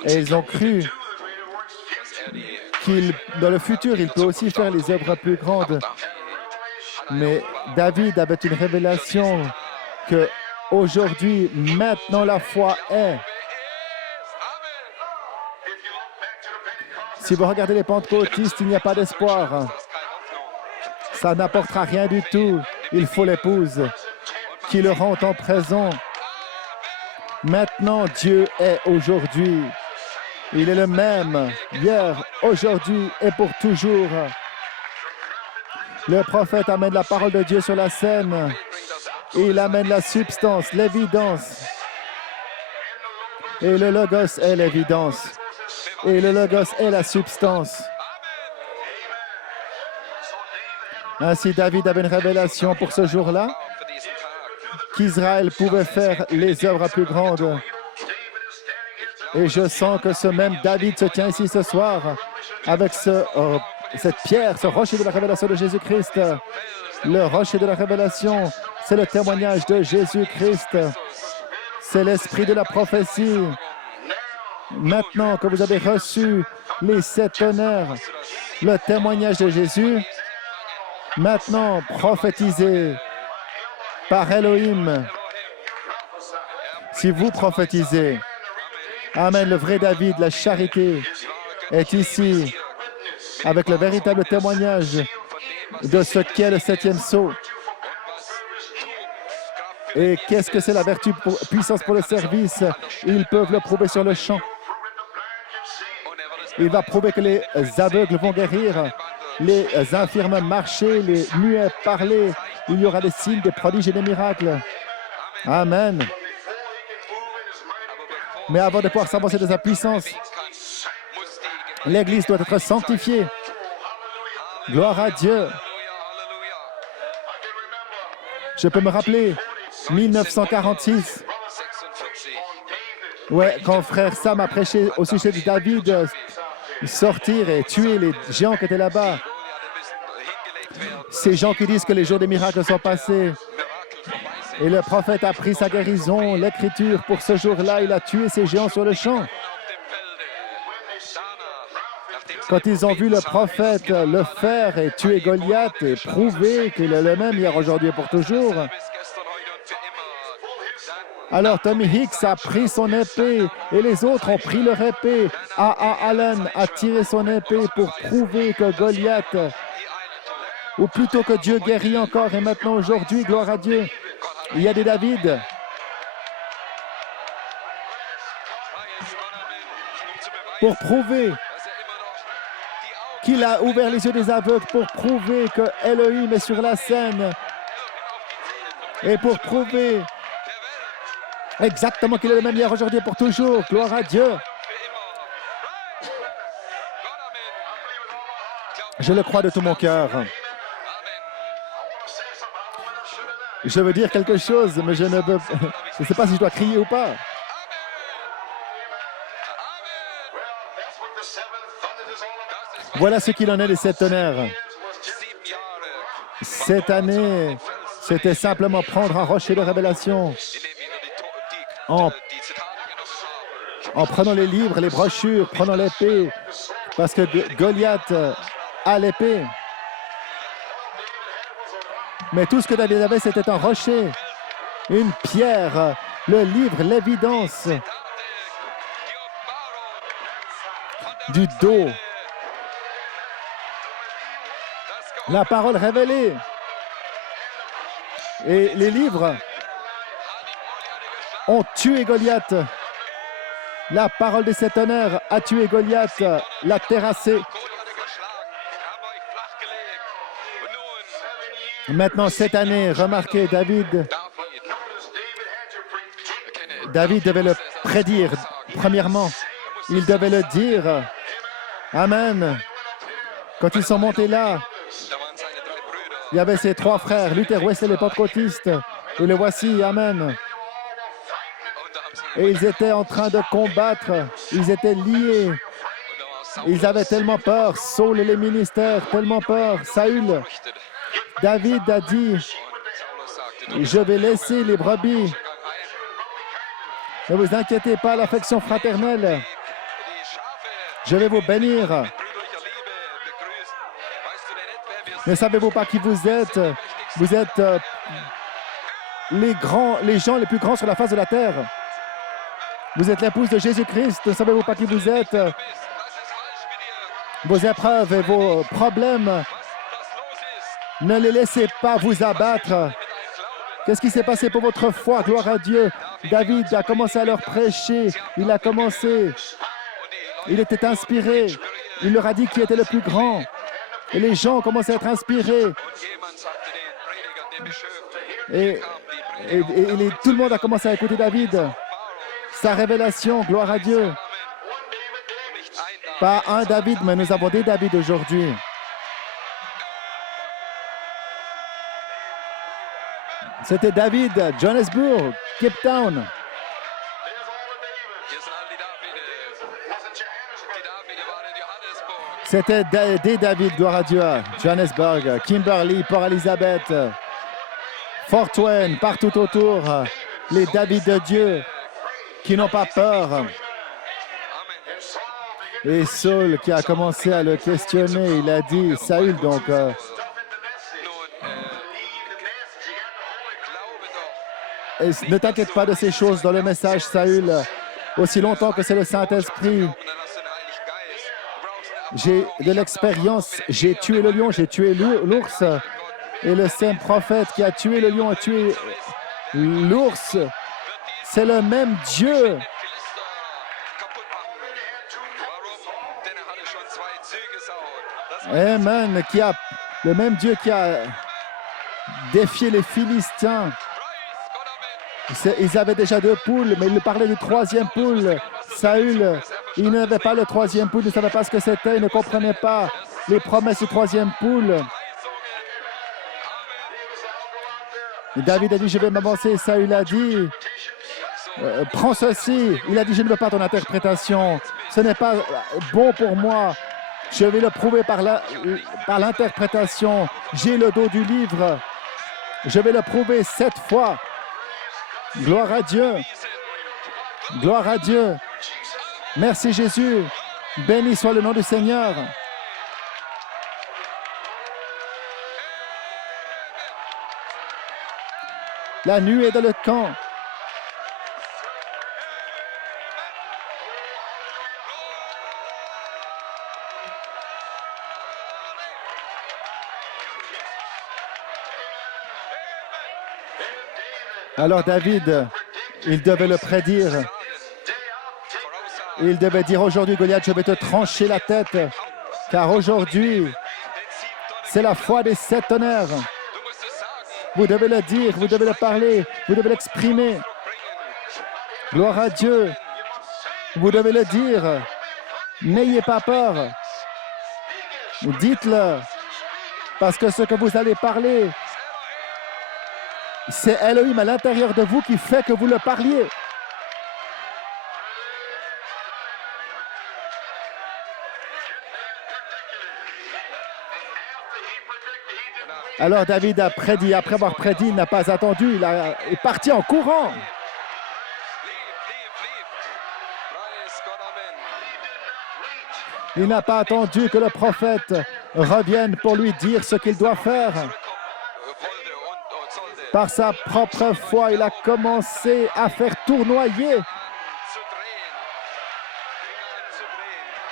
Et ils ont cru qu'il, dans le futur, il peut aussi faire les œuvres plus grandes. Mais David avait une révélation que aujourd'hui, maintenant, la foi est. Si vous regardez les pentecôtistes, il n'y a pas d'espoir. Ça n'apportera rien du tout. Il faut l'épouse qui le rend en présent. Maintenant, Dieu est aujourd'hui. Il est le même hier, aujourd'hui et pour toujours. Le prophète amène la parole de Dieu sur la scène. Il amène la substance, l'évidence. Et le logos est l'évidence. Et le logos est la substance. Ainsi, David avait une révélation pour ce jour-là, qu'Israël pouvait faire les œuvres plus grandes. Et je sens que ce même David se tient ici ce soir avec cette pierre, ce rocher de la révélation de Jésus-Christ. Le rocher de la révélation, c'est le témoignage de Jésus-Christ. C'est l'esprit de la prophétie. Maintenant que vous avez reçu les 7 tonnerres, le témoignage de Jésus, maintenant prophétisez par Elohim. Si vous prophétisez, amen, le vrai David, la charité est ici avec le véritable témoignage de ce qu'est le 7e sceau. Et qu'est-ce que c'est la vertu puissance pour le service? Ils peuvent le prouver sur le champ. Il va prouver que les aveugles vont guérir, les infirmes marcher, les muets parler. Il y aura des signes, des prodiges et des miracles. Amen. Mais avant de pouvoir s'avancer de sa puissance, l'Église doit être sanctifiée. Gloire à Dieu. Je peux me rappeler, 1946, quand frère Sam a prêché au sujet de David, sortir et tuer les géants qui étaient là-bas. Ces gens qui disent que les jours des miracles sont passés. Et le prophète a pris sa guérison, l'écriture, pour ce jour-là, il a tué ces géants sur le champ. Quand ils ont vu le prophète le faire et tuer Goliath et prouver qu'il est le même hier, aujourd'hui et pour toujours, alors Tommy Hicks a pris son épée et les autres ont pris leur épée. A.A. Allen a tiré son épée pour prouver que Goliath, ou plutôt que Dieu guérit encore. Et maintenant, aujourd'hui, gloire à Dieu, il y a des David. Pour prouver qu'il a ouvert les yeux des aveugles, pour prouver que Elohim est sur la scène et pour prouver Exactement qu'il est le même hier, aujourd'hui et pour toujours. Gloire à Dieu. Je le crois de tout mon cœur. Je veux dire quelque chose, mais je ne sais pas si je dois crier ou pas. Voilà ce qu'il en est des 7 tonnerres. Cette année, c'était simplement prendre un rocher de révélation en prenant les livres, les brochures, prenant l'épée, parce que Goliath a l'épée. Mais tout ce que David avait, c'était un rocher, une pierre, le livre, l'évidence du dos, la parole révélée. Et les livres ont tué Goliath. La parole de cet honneur a tué Goliath, l'a terrassé. Maintenant, cette année, remarquez, David devait le prédire. Premièrement, il devait le dire. Amen. Quand ils sont montés là, il y avait ses 3 frères, Luther, Wesley et Pentecôtistes. Et le voici, Amen. Et ils étaient en train de combattre. Ils étaient liés. Ils avaient tellement peur. Saul et les ministères, tellement peur. Saül. David a dit, je vais laisser les brebis. Ne vous inquiétez pas, l'affection fraternelle. Je vais vous bénir. Ne savez-vous pas qui vous êtes? Vous êtes les gens les plus grands sur la face de la terre. Vous êtes l'épouse de Jésus-Christ. Ne savez-vous pas qui vous êtes? Vos épreuves et vos problèmes, ne les laissez pas vous abattre. Qu'est-ce qui s'est passé pour votre foi? Gloire à Dieu. David a commencé à leur prêcher. Il a commencé. Il était inspiré. Il leur a dit qui était le plus grand. Et les gens ont commencé à être inspirés. Et tout le monde a commencé à écouter David. Sa révélation, gloire à Dieu. Pas un David, mais nous avons des David aujourd'hui. C'était David, Johannesburg, Cape Town. C'était des David, gloire à Dieu. Johannesburg, Kimberley, Port Elizabeth, Fort Wayne, partout autour. Les David de Dieu qui n'ont pas peur. Et Saul qui a commencé à le questionner, il a dit, Saül donc, ne t'inquiète pas de ces choses dans le message, Saül, aussi longtemps que c'est le Saint-Esprit. J'ai de l'expérience, j'ai tué le lion, j'ai tué l'ours, et le saint prophète qui a tué le lion a tué l'ours. C'est le même Dieu. Amen, le même Dieu qui a défié les Philistins. Ils avaient déjà 2 poules, mais il parlait du 3e poule. Saül, il n'avait pas le 3e poule, il ne savait pas ce que c'était, il ne comprenait pas les promesses du 3e poule. Et David a dit, je vais m'avancer. Saül a dit, prends ceci. Il a dit, je ne veux pas ton interprétation. Ce n'est pas bon pour moi. Je vais le prouver par l'interprétation. J'ai le dos du livre. Je vais le prouver 7 fois. Gloire à Dieu. Gloire à Dieu. Merci Jésus. Béni soit le nom du Seigneur. La nuée dans le camp. Alors David, il devait le prédire. Il devait dire aujourd'hui, Goliath, je vais te trancher la tête, car aujourd'hui, c'est la foi des 7 tonnerres. Vous devez le dire, vous devez le parler, vous devez l'exprimer. Gloire à Dieu. Vous devez le dire. N'ayez pas peur. Dites-le. Parce que ce que vous allez parler, c'est Elohim à l'intérieur de vous qui fait que vous le parliez. Alors David a prédit, après avoir prédit, il n'a pas attendu, il est parti en courant. Il n'a pas attendu que le prophète revienne pour lui dire ce qu'il doit faire. Par sa propre foi, il a commencé à faire tournoyer.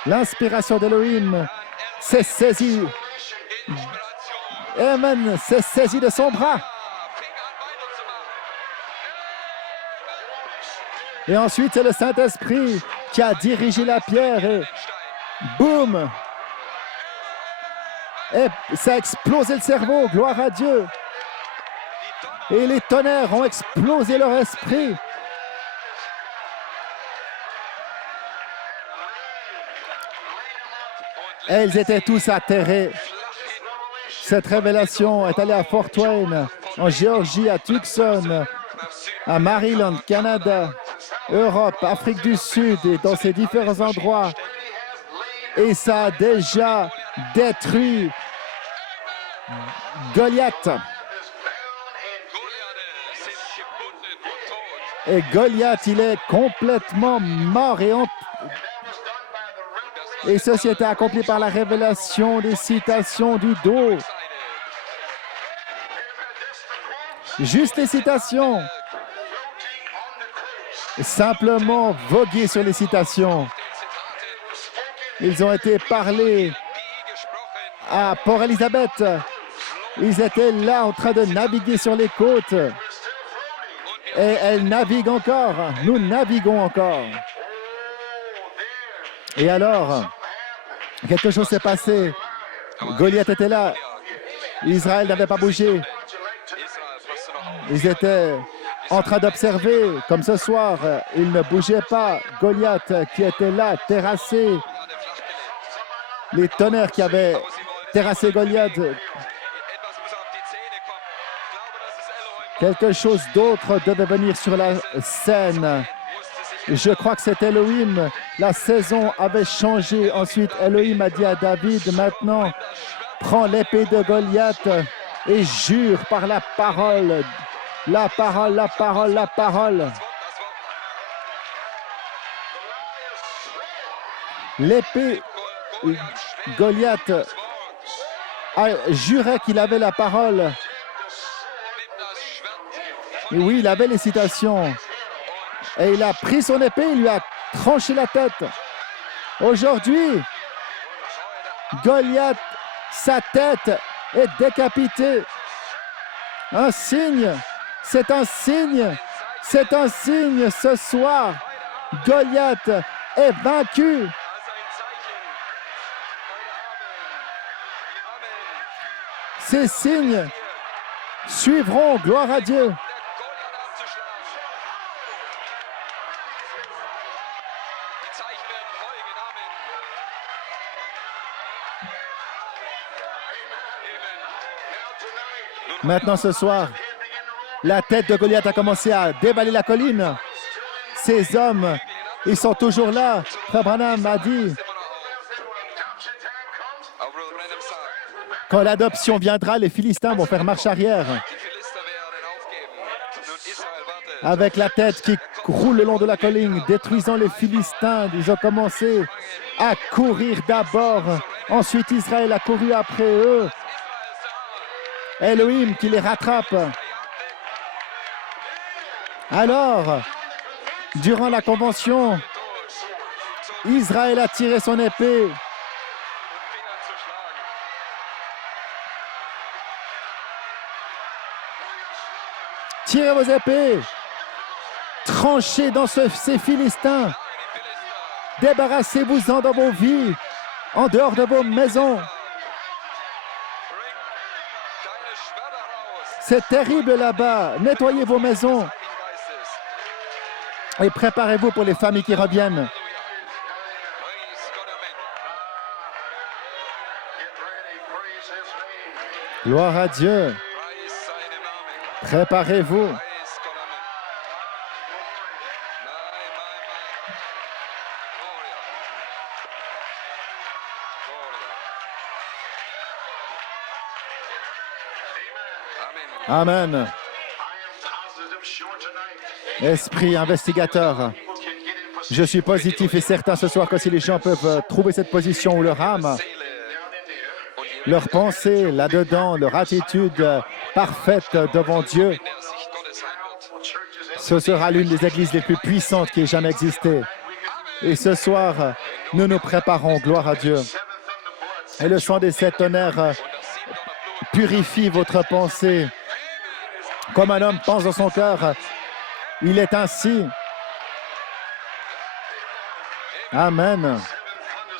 L'inspiration d'Elohim s'est saisie. Amen, s'est saisie de son bras. Et ensuite, c'est le Saint-Esprit qui a dirigé la pierre et boum! Et ça a explosé le cerveau, gloire à Dieu. Et les tonnerres ont explosé leur esprit. Et ils étaient tous atterrés. Cette révélation est allée à Fort Wayne, en Géorgie, à Tucson, à Maryland, Canada, Europe, Afrique du Sud et dans ces différents endroits. Et ça a déjà détruit Goliath. Et Goliath, il est complètement mort et ceci était accompli par la révélation des citations du dos. Juste les citations. Simplement voguer sur les citations. Ils ont été parlés à Port-Elizabeth. Ils étaient là en train de naviguer sur les côtes. Et elles naviguent encore. Nous naviguons encore. Et alors, quelque chose s'est passé. Goliath était là. Israël n'avait pas bougé. Ils étaient en train d'observer, comme ce soir. Ils ne bougeaient pas. Goliath qui était là, terrassé. Les tonnerres qui avaient terrassé Goliath. Quelque chose d'autre devait venir sur la scène. Je crois que c'est Elohim. La saison avait changé. Ensuite, Elohim a dit à David, maintenant, prends l'épée de Goliath et jure par la parole. La parole, la parole, la parole. L'épée, Goliath a juré qu'il avait la parole. Et oui, il avait les citations. Et il a pris son épée, il lui a tranché la tête. Aujourd'hui, Goliath, sa tête est décapitée. Un signe, c'est un signe, c'est un signe ce soir. Goliath est vaincu. Ces signes suivront, gloire à Dieu. Maintenant, ce soir, la tête de Goliath a commencé à dévaler la colline. Ces hommes, ils sont toujours là. Frère Branham a dit, quand l'adoption viendra, les Philistins vont faire marche arrière. Avec la tête qui roule le long de la colline, détruisant les Philistins, ils ont commencé à courir d'abord. Ensuite, Israël a couru après eux. Elohim qui les rattrape. Alors, durant la convention, Israël a tiré son épée. Tirez vos épées. Tranchez dans ces Philistins. Débarrassez-vous-en dans vos vies, en dehors de vos maisons. C'est terrible là-bas. Nettoyez vos maisons. Et préparez-vous pour les familles qui reviennent. Gloire à Dieu. Préparez-vous. Amen. Esprit investigateur, je suis positif et certain ce soir que si les gens peuvent trouver cette position où leur âme, leur pensée là-dedans, leur attitude parfaite devant Dieu, ce sera l'une des églises les plus puissantes qui ait jamais existé. Et ce soir, nous nous préparons, gloire à Dieu. Et le sang des 7 tonnerres purifie votre pensée. Comme un homme pense dans son cœur, il est ainsi. Amen.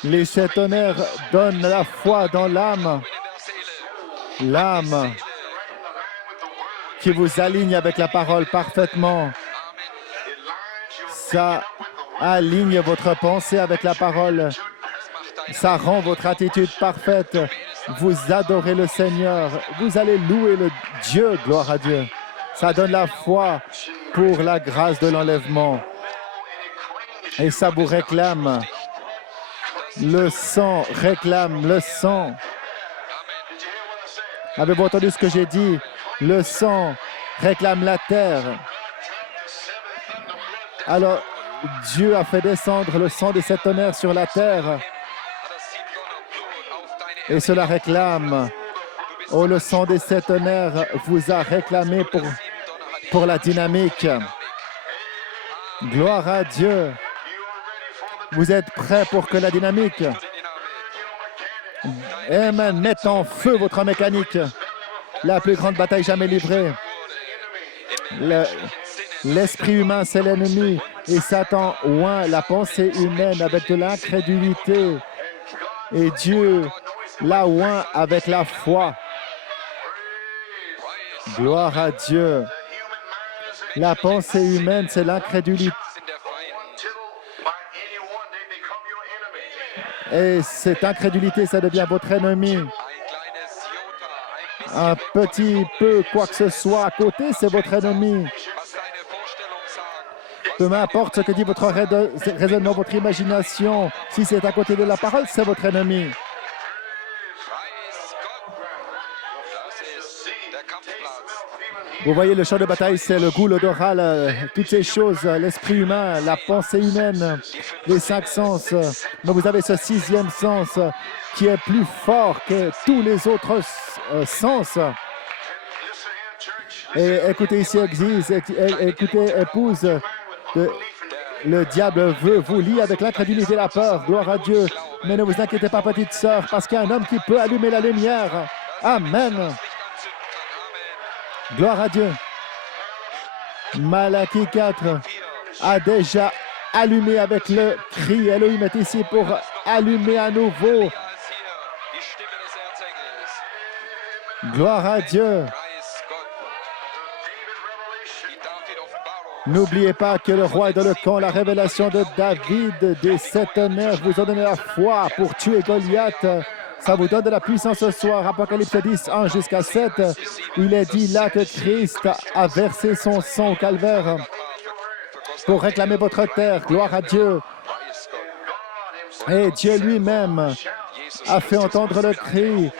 Les 7 tonnerres donnent la foi dans l'âme. L'âme qui vous aligne avec la parole parfaitement. Ça aligne votre pensée avec la parole. Ça rend votre attitude parfaite. Vous adorez le Seigneur. Vous allez louer le Dieu, gloire à Dieu. Ça donne la foi pour la grâce de l'enlèvement. Et ça vous réclame. Le sang réclame le sang. Avez-vous entendu ce que j'ai dit? Le sang réclame la terre. Alors, Dieu a fait descendre le sang des 7 tonnerres sur la terre. Et cela réclame. Oh, le sang des 7 tonnerres vous a réclamé pour la dynamique. Gloire à Dieu. Vous êtes prêts pour que la dynamique, amen, mette en feu votre mécanique. La plus grande bataille jamais livrée. L'esprit humain, c'est l'ennemi. Et Satan oint la pensée humaine avec de l'incrédulité. Et Dieu la oint avec la foi. Gloire à Dieu. La pensée humaine, c'est l'incrédulité. Et cette incrédulité, ça devient votre ennemi. Un petit peu, quoi que ce soit à côté, c'est votre ennemi. Peu importe ce que dit votre raisonnement, votre imagination, si c'est à côté de la parole, c'est votre ennemi. Vous voyez, le champ de bataille, c'est le goût, l'odorat, toutes ces choses, l'esprit humain, la pensée humaine, les 5 sens. Mais vous avez ce 6e sens qui est plus fort que tous les autres sens. Et écoutez ici, Église, écoutez, épouse, le diable veut vous lier avec l'incrédulité et la peur. Gloire à Dieu. Mais ne vous inquiétez pas, petite sœur, parce qu'il y a un homme qui peut allumer la lumière. Amen. Gloire à Dieu. Malachie 4 a déjà allumé avec le cri. Elohim est ici pour allumer à nouveau. Gloire à Dieu. N'oubliez pas que le roi est dans le camp. La révélation de David des 7 tonnerres vous a donné la foi pour tuer Goliath. Ça vous donne de la puissance ce soir. Apocalypse 10, 1 jusqu'à 7. Il est dit là que Christ a versé son sang au calvaire pour réclamer votre terre. Gloire à Dieu. Et Dieu lui-même a fait entendre le cri.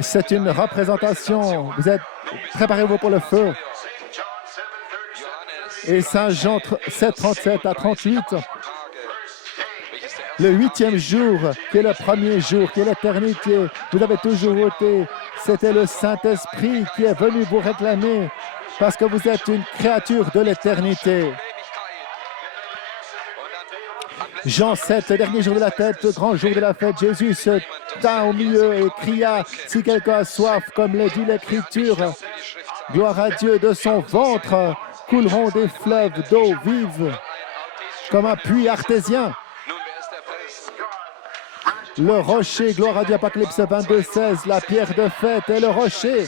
C'est une représentation. Vous êtes préparez-vous pour le feu. Et Saint Jean 7, 37 à 38. Le 8e jour, qui est le premier jour, qui est l'éternité, vous avez toujours été. C'était le Saint-Esprit qui est venu vous réclamer parce que vous êtes une créature de l'éternité. Jean 7, le dernier jour de la fête, le grand jour de la fête, Jésus se tint au milieu et cria, « Si quelqu'un a soif, comme le dit l'Écriture, gloire à Dieu, de son ventre couleront des fleuves d'eau vive, comme un puits artésien. » Le rocher, gloire à Dieu, Apocalypse 22, 16, la pierre de fête et le rocher,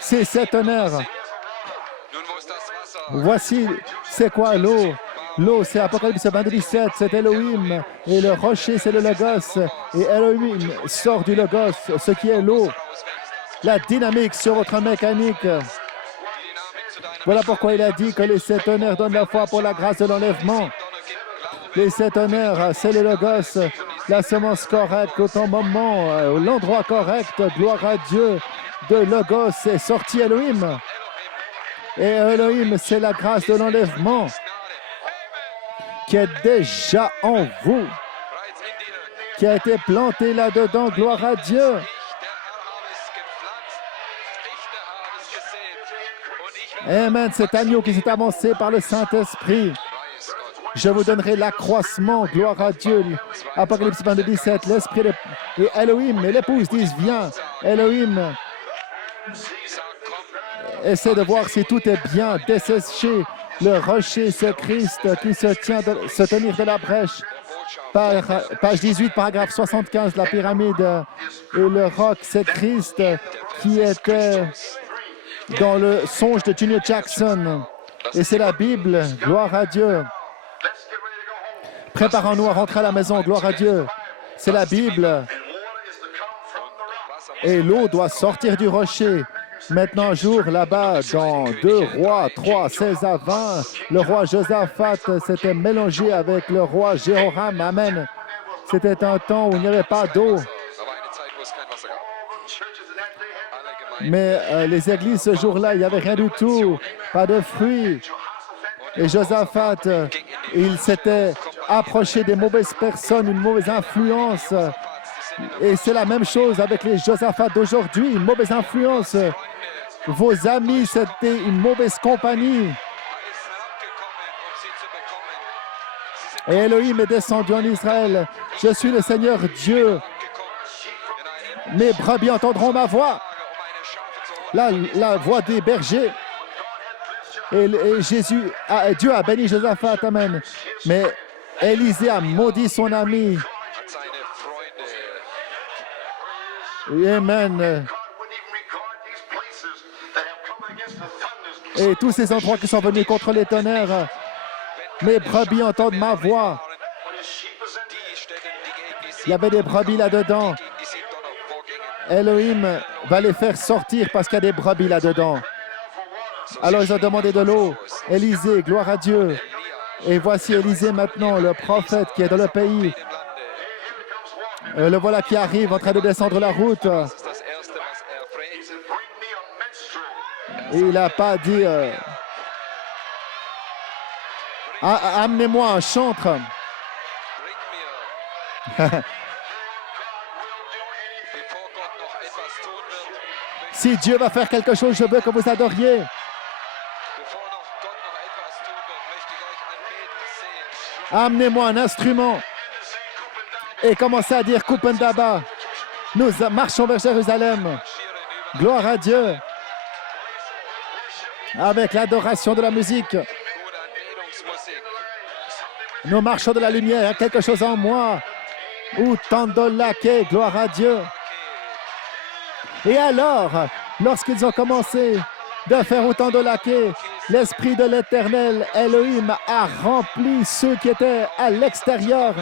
c'est 7 tonnerres. Voici C'est quoi l'eau? L'eau, c'est Apocalypse 22, 17, c'est Elohim. Et le rocher, c'est le Logos. Et Elohim sort du Logos, ce qui est l'eau. La dynamique sur votre mécanique. Voilà pourquoi il a dit que les 7 honneurs donnent la foi pour la grâce de l'enlèvement. Les 7 honneurs, c'est le Logos, la semence correcte, au temps moment, l'endroit correct, gloire à Dieu. De Logos est sorti Elohim. Et Elohim, c'est la grâce de l'enlèvement qui est déjà en vous, qui a été planté là-dedans, gloire à Dieu. Amen, cet agneau qui s'est avancé par le Saint-Esprit. Je vous donnerai l'accroissement, gloire à Dieu. Apocalypse 22, 17, l'Esprit et Elohim et l'épouse disent, viens. Elohim essaie de voir si tout est bien desséché. Le rocher, c'est Christ qui se tenir de la brèche. Page 18, paragraphe 75, la pyramide. Et le roc, c'est Christ qui était dans le songe de Junior Jackson. Et c'est la Bible, gloire à Dieu. Préparons-nous à rentrer à la maison, gloire à Dieu. C'est la Bible. Et l'eau doit sortir du rocher. Maintenant, un jour, là-bas, dans 2 Rois 3, 16 à 20, le roi Josaphat s'était mélangé avec le roi Jéhoram. Amen. C'était un temps où il n'y avait pas d'eau. Mais les églises, ce jour-là, il n'y avait rien du tout, pas de fruits. Et Josaphat, il s'était approché des mauvaises personnes, une mauvaise influence. Et c'est la même chose avec les Josaphats d'aujourd'hui, une mauvaise influence. Vos amis, c'était une mauvaise compagnie. Et Elohim est descendu en Israël. Je suis le Seigneur Dieu. Mes brebis entendront ma voix. La voix des bergers. Et Dieu a béni Josaphat, amen. Mais Élisée a maudit son ami. Amen. Et tous ces endroits qui sont venus contre les tonnerres, mes brebis entendent ma voix. Il y avait des brebis là-dedans. Elohim va les faire sortir parce qu'il y a des brebis là-dedans. Alors ils ont demandé de l'eau. Élisée, gloire à Dieu. Et voici Élisée maintenant, le prophète qui est dans le pays. Le voilà qui arrive en train de descendre la route. Et il n'a pas dit amenez-moi un chantre. Si Dieu va faire quelque chose, je veux que vous adoriez. Amenez-moi un instrument. Et commencez à dire Kupendaba. Nous marchons vers Jérusalem. Gloire à Dieu. Avec l'adoration de la musique. Nous marchons de la lumière. Il y a quelque chose en moi. Ou Tandolake, gloire à Dieu. Et alors, lorsqu'ils ont commencé de faire autant de laquais, l'Esprit de l'Éternel, Elohim, a rempli ceux qui étaient à l'extérieur.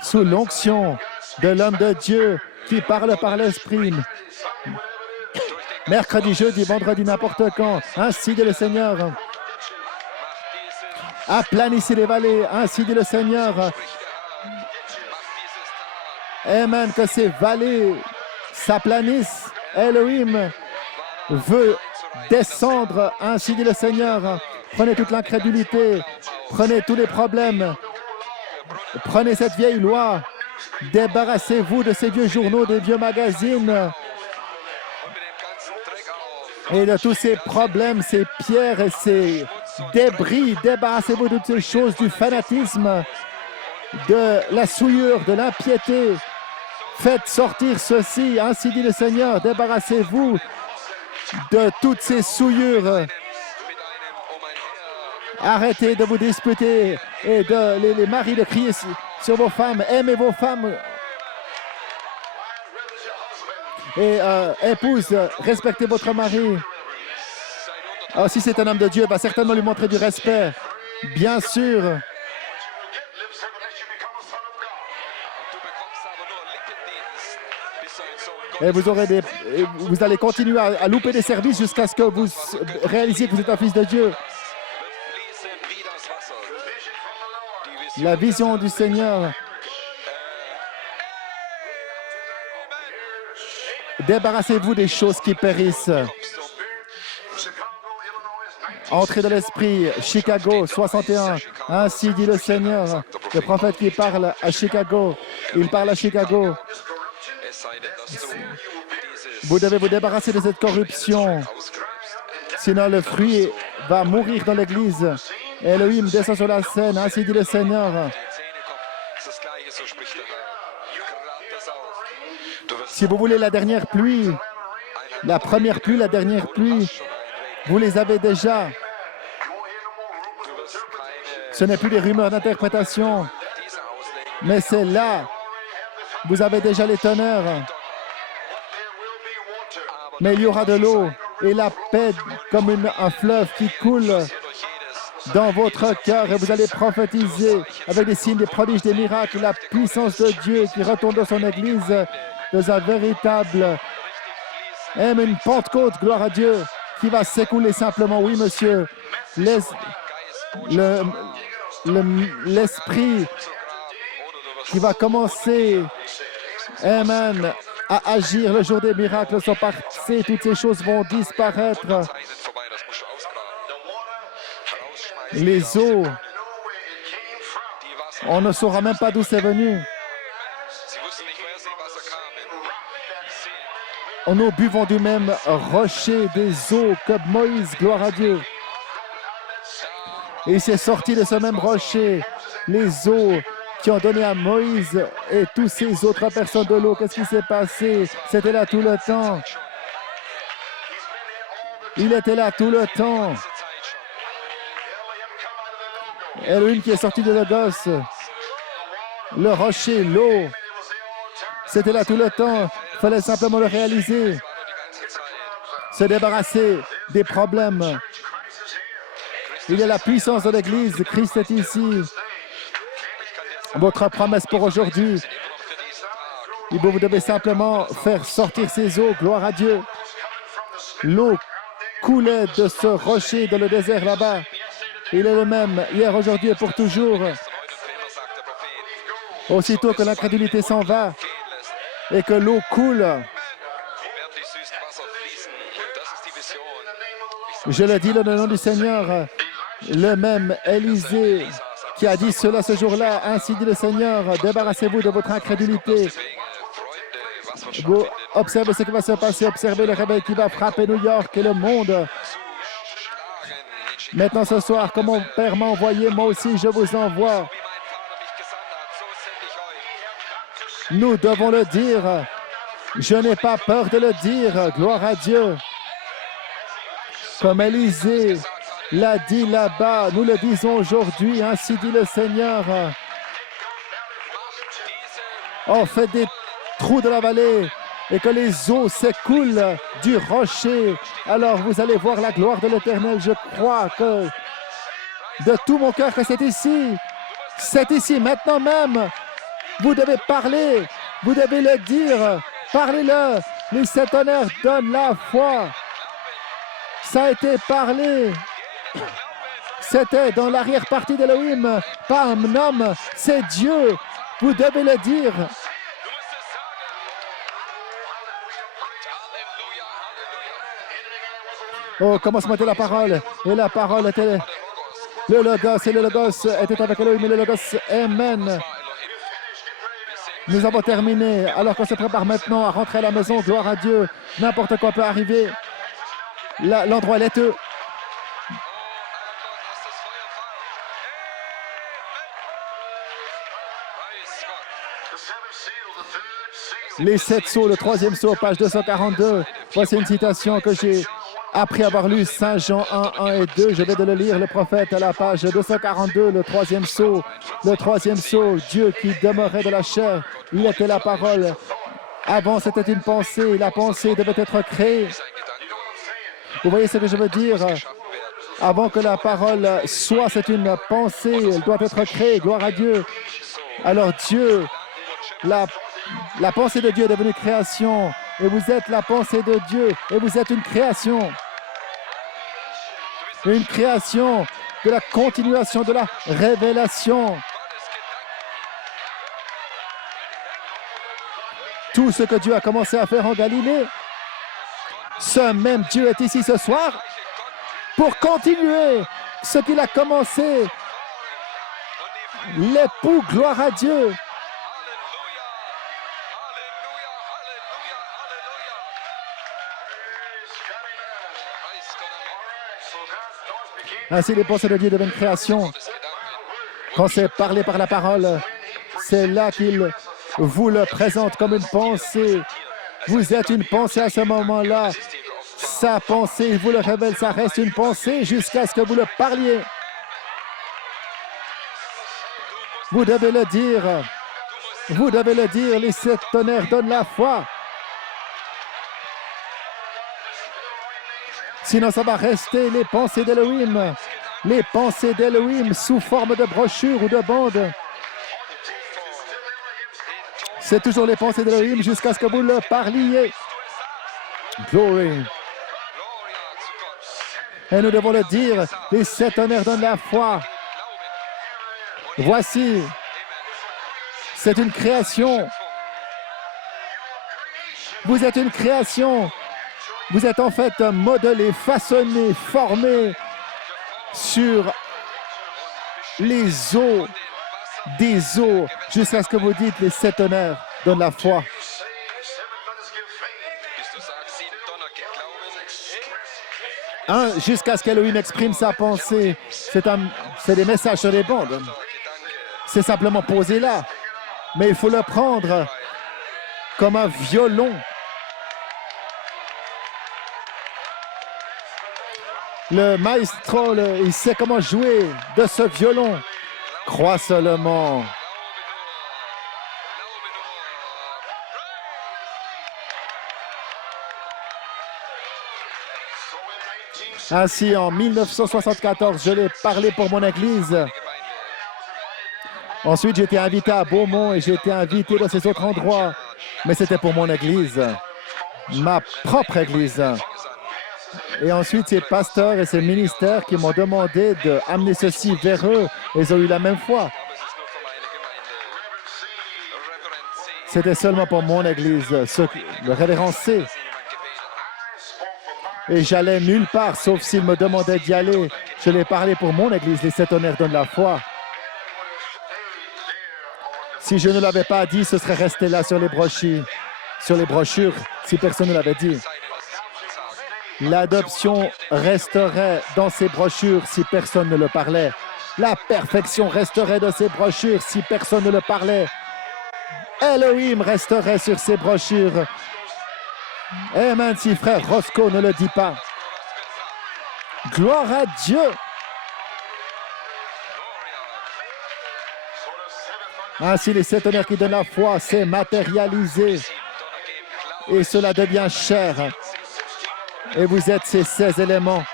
Sous l'onction de l'homme de Dieu qui parle par l'Esprit. Mercredi, jeudi, vendredi, n'importe quand. Ainsi dit le Seigneur. Aplanissez les vallées, ainsi dit le Seigneur. Amen, que ces vallées s'aplanissent. Elohim veut descendre, ainsi dit le Seigneur. Prenez toute l'incrédulité, prenez tous les problèmes, prenez cette vieille loi, débarrassez-vous de ces vieux journaux, des vieux magazines et de tous ces problèmes, ces pierres et ces débris. Débarrassez-vous de toutes ces choses, du fanatisme, de la souillure, de l'impiété. Faites sortir ceci, ainsi dit le Seigneur. Débarrassez-vous de toutes ces souillures. Arrêtez de vous disputer et les maris de crier sur vos femmes. Aimez vos femmes. Et épouse, respectez votre mari. Alors, si c'est un homme de Dieu, va certainement lui montrer du respect. Bien sûr. Du bekommst aber nur Lippendienst, bis du ein Sohn Et Gottes vous allez continuer à louper des services jusqu'à ce que vous réalisiez que vous êtes un fils de Dieu. wird fließen wie das Wasser. Die Vision La vision du Seigneur. Débarrassez-vous des choses qui périssent. Entrez dans l'esprit. Chicago 61. Ainsi dit le Seigneur. Le prophète qui parle à Chicago. Il parle à Chicago. es sei denn, dass du dieses Vous devez vous débarrasser de cette corruption. ausgreifst. Sinon, le fruit va mourir dans l'Église. Elohim descend sur la scène. Ainsi dit le Seigneur. Die Zähne kommen. Es ist das Gleiche, so spricht der Herr. Grab das auf. Du wirst Si vous voulez la dernière pluie, la première pluie, la dernière pluie, vous les avez déjà. du wirst keine Ce n'est plus des rumeurs d'interprétation, diese Auslegung. mais c'est là. Vous avez déjà les teneurs. Mais il y aura de l'eau et la paix comme un fleuve qui coule Durch jedes dans votre cœur et vous allez prophétiser avec des signes, des prodiges, des miracles, la puissance de Dieu qui retourne dans son Église dans un véritable une Pentecôte, gloire à Dieu, qui va s'écouler simplement. Oui, monsieur, l'esprit qui va commencer, amen, à agir. Le jour des miracles sont passés, toutes ces choses vont disparaître. Zeit sind vorbei, das musst du ausgraben. Rausschmeißen. Les eaux, Die Wasser. on ne saura même pas d'où c'est venu. Sie wussten nicht, woher die Wasser kamen. Nous buvons du même rocher des eaux comme Moïse, gloire à Dieu. Et il s'est sorti de ce même rocher les eaux qui ont donné à Moïse et toutes ces autres personnes de l'eau. Qu'est-ce qui s'est passé? C'était là tout le temps. Il était là tout le temps. Diese Zeit schon. Elohim qui est sorti de Logos. Le rocher, l'eau. C'était là tout le temps. Il fallait simplement le réaliser. War nur die ganze Zeit. Se débarrasser des problèmes. Il y a la puissance de l'Église. Christ est ici. Votre promesse pour aujourd'hui. Immer noch für diesen Tag. Et vous devez simplement faire sortir ces eaux. Gloire à Dieu. L'eau coulait de ce rocher dans le désert là-bas. Il est le même hier, aujourd'hui et pour toujours. Heute und für immer, sagt der Prophet. Aussitôt que l'incrédulité s'en va Gehen lässt, et que l'eau coule, werden die süßen Wasser fließen. Das ist die Vision. Ich je le dis dans le nom du Seigneur, le même Élisée qui a dit cela ce jour-là, ainsi dit le Seigneur, débarrassez-vous de votre incrédulité. deswegen, Freunde, was wir Vous stattfindet, observez ce qui va se passer, observez le réveil qui va frapper New York et le monde. zuschlagen in Chicago. Maintenant ce soir, comme mon Père m'a envoyé, moi aussi je vous envoie. Wie mein Vater mich gesandt hat, so sende ich euch. Nous devons le dire. Je n'ai pas peur de le dire. Gloire à Dieu. Comme Élisée l'a dit là-bas, nous le disons aujourd'hui, ainsi dit le Seigneur. On fait des trous de la vallée et que les eaux s'écoulent du rocher. Alors vous allez voir la gloire de l'Éternel. Je crois que de tout mon cœur que c'est ici. C'est ici, maintenant même. Vous devez parler. Vous devez le dire. Parlez-le. Les sept honneurs donnent la foi. Ça a été parlé. C'était dans l'arrière-partie d'Elohim. Pas un homme, c'est Dieu. Vous devez le dire. Du musst es sagen. Halleluja, Halleluja. Au commencement était la parole. Et la parole était le Logos. Et le Logos était avec Elohim. Et le Logos, Amen. Nous avons terminé. Alors qu'on se prépare maintenant à rentrer à la maison, gloire à Dieu. N'importe quoi peut arriver. L'endroit est laiteux. Lass das Feuer fallen. Praise Gott. Les sept sceaux, le troisième sceau, page 242. Voici une citation que j'ai après avoir lu Saint Jean 1, 1 et 2. Je vais de le lire, le prophète, à la page 242, le troisième sceau. Le troisième sceau, Dieu qui demeurait de la chair. Il était la parole. Avant, c'était une pensée. La pensée devait être créée. ist ein Gedanke, Vous voyez ce que je veux dire? geschaffen werden. Avant que la parole soit, c'est une pensée. Elle doit être créée. Gloire à Dieu. Alors Dieu, la pensée de Dieu est devenue création. Et vous êtes la pensée de Dieu. Et vous êtes une création. Une création de la continuation de la révélation. Tout ce que Dieu a commencé à faire en Galilée, ce même Dieu est ici ce soir pour continuer ce qu'il a commencé. L'époux, gloire à Dieu. Halleluja, Halleluja, Halleluja, Halleluja. Preis Gott, Amen. Ainsi, les pensées de Dieu deviennent création. Des Gedanken. Quand c'est parlé par la parole, c'est là qu'il vous le présente comme une pensée. Vous êtes une pensée à ce moment-là. Sa pensée, il vous le révèle, ça reste une pensée jusqu'à ce que vous le parliez. Vous devez le dire. Vous devez le dire. Les 7 tonnerres donnent la foi. Sinon, ça va rester les pensées d'Elohim. Les pensées d'Elohim sous forme de brochures ou de bandes. C'est toujours les pensées d'Elohim jusqu'à ce que vous le parliez. Glory. Gloria zu Gott. Et nous devons le dire. Les 7 tonnerres donnent la foi. Voici. C'est une création. Vous êtes une création. Vous êtes en fait modelé, façonné, formé sur les eaux, des eaux, jusqu'à ce que vous dites les 7 tonnerres donnent la foi. Bis du sagst, 7 Donner gibt Glauben. Jusqu'à ce qu'Elohim exprime sa pensée. C'est des messages sur les bandes. Gedanke. C'est simplement posé là. Mais il faut le prendre comme un violon. Le maestro, il sait comment jouer de ce violon. Crois seulement. Glaube nur. Ainsi, en 1974, je l'ai parlé pour mon église. Gemeinde. Ensuite, j'ai été invité à Beaumont et j'ai été invité dans ces autres endroits. Mais c'était pour mon église, ma propre église. Et ensuite, ces pasteurs et ces ministères qui m'ont demandé d'amener ceci vers eux. Ils ont eu la même foi. Aber es ist nur für meine Gemeinde. Reverend C. C'était seulement pour mon église, le révérend C. Jemand gebetet. Et j'allais nulle part, sauf s'il me demandait d'y aller. Je l'ai parlé pour mon église, les 7 tonnerres donnent la foi. Si je ne l'avais pas dit, ce serait resté là sur les brochures, si personne ne l'avait dit. Sei denn, dass es jemand sagt. L'adoption resterait dans ces brochures si personne ne le parlait. La perfection resterait dans ces brochures si personne ne le parlait. Elohim resterait sur ces brochures. Amen, si frère Roscoe ne le dit pas. Gloire à Dieu. Ainsi, les 7 tonnerres qui donnent la foi, c'est matérialisé. Et cela devient chair. Et vous êtes ces 16 éléments.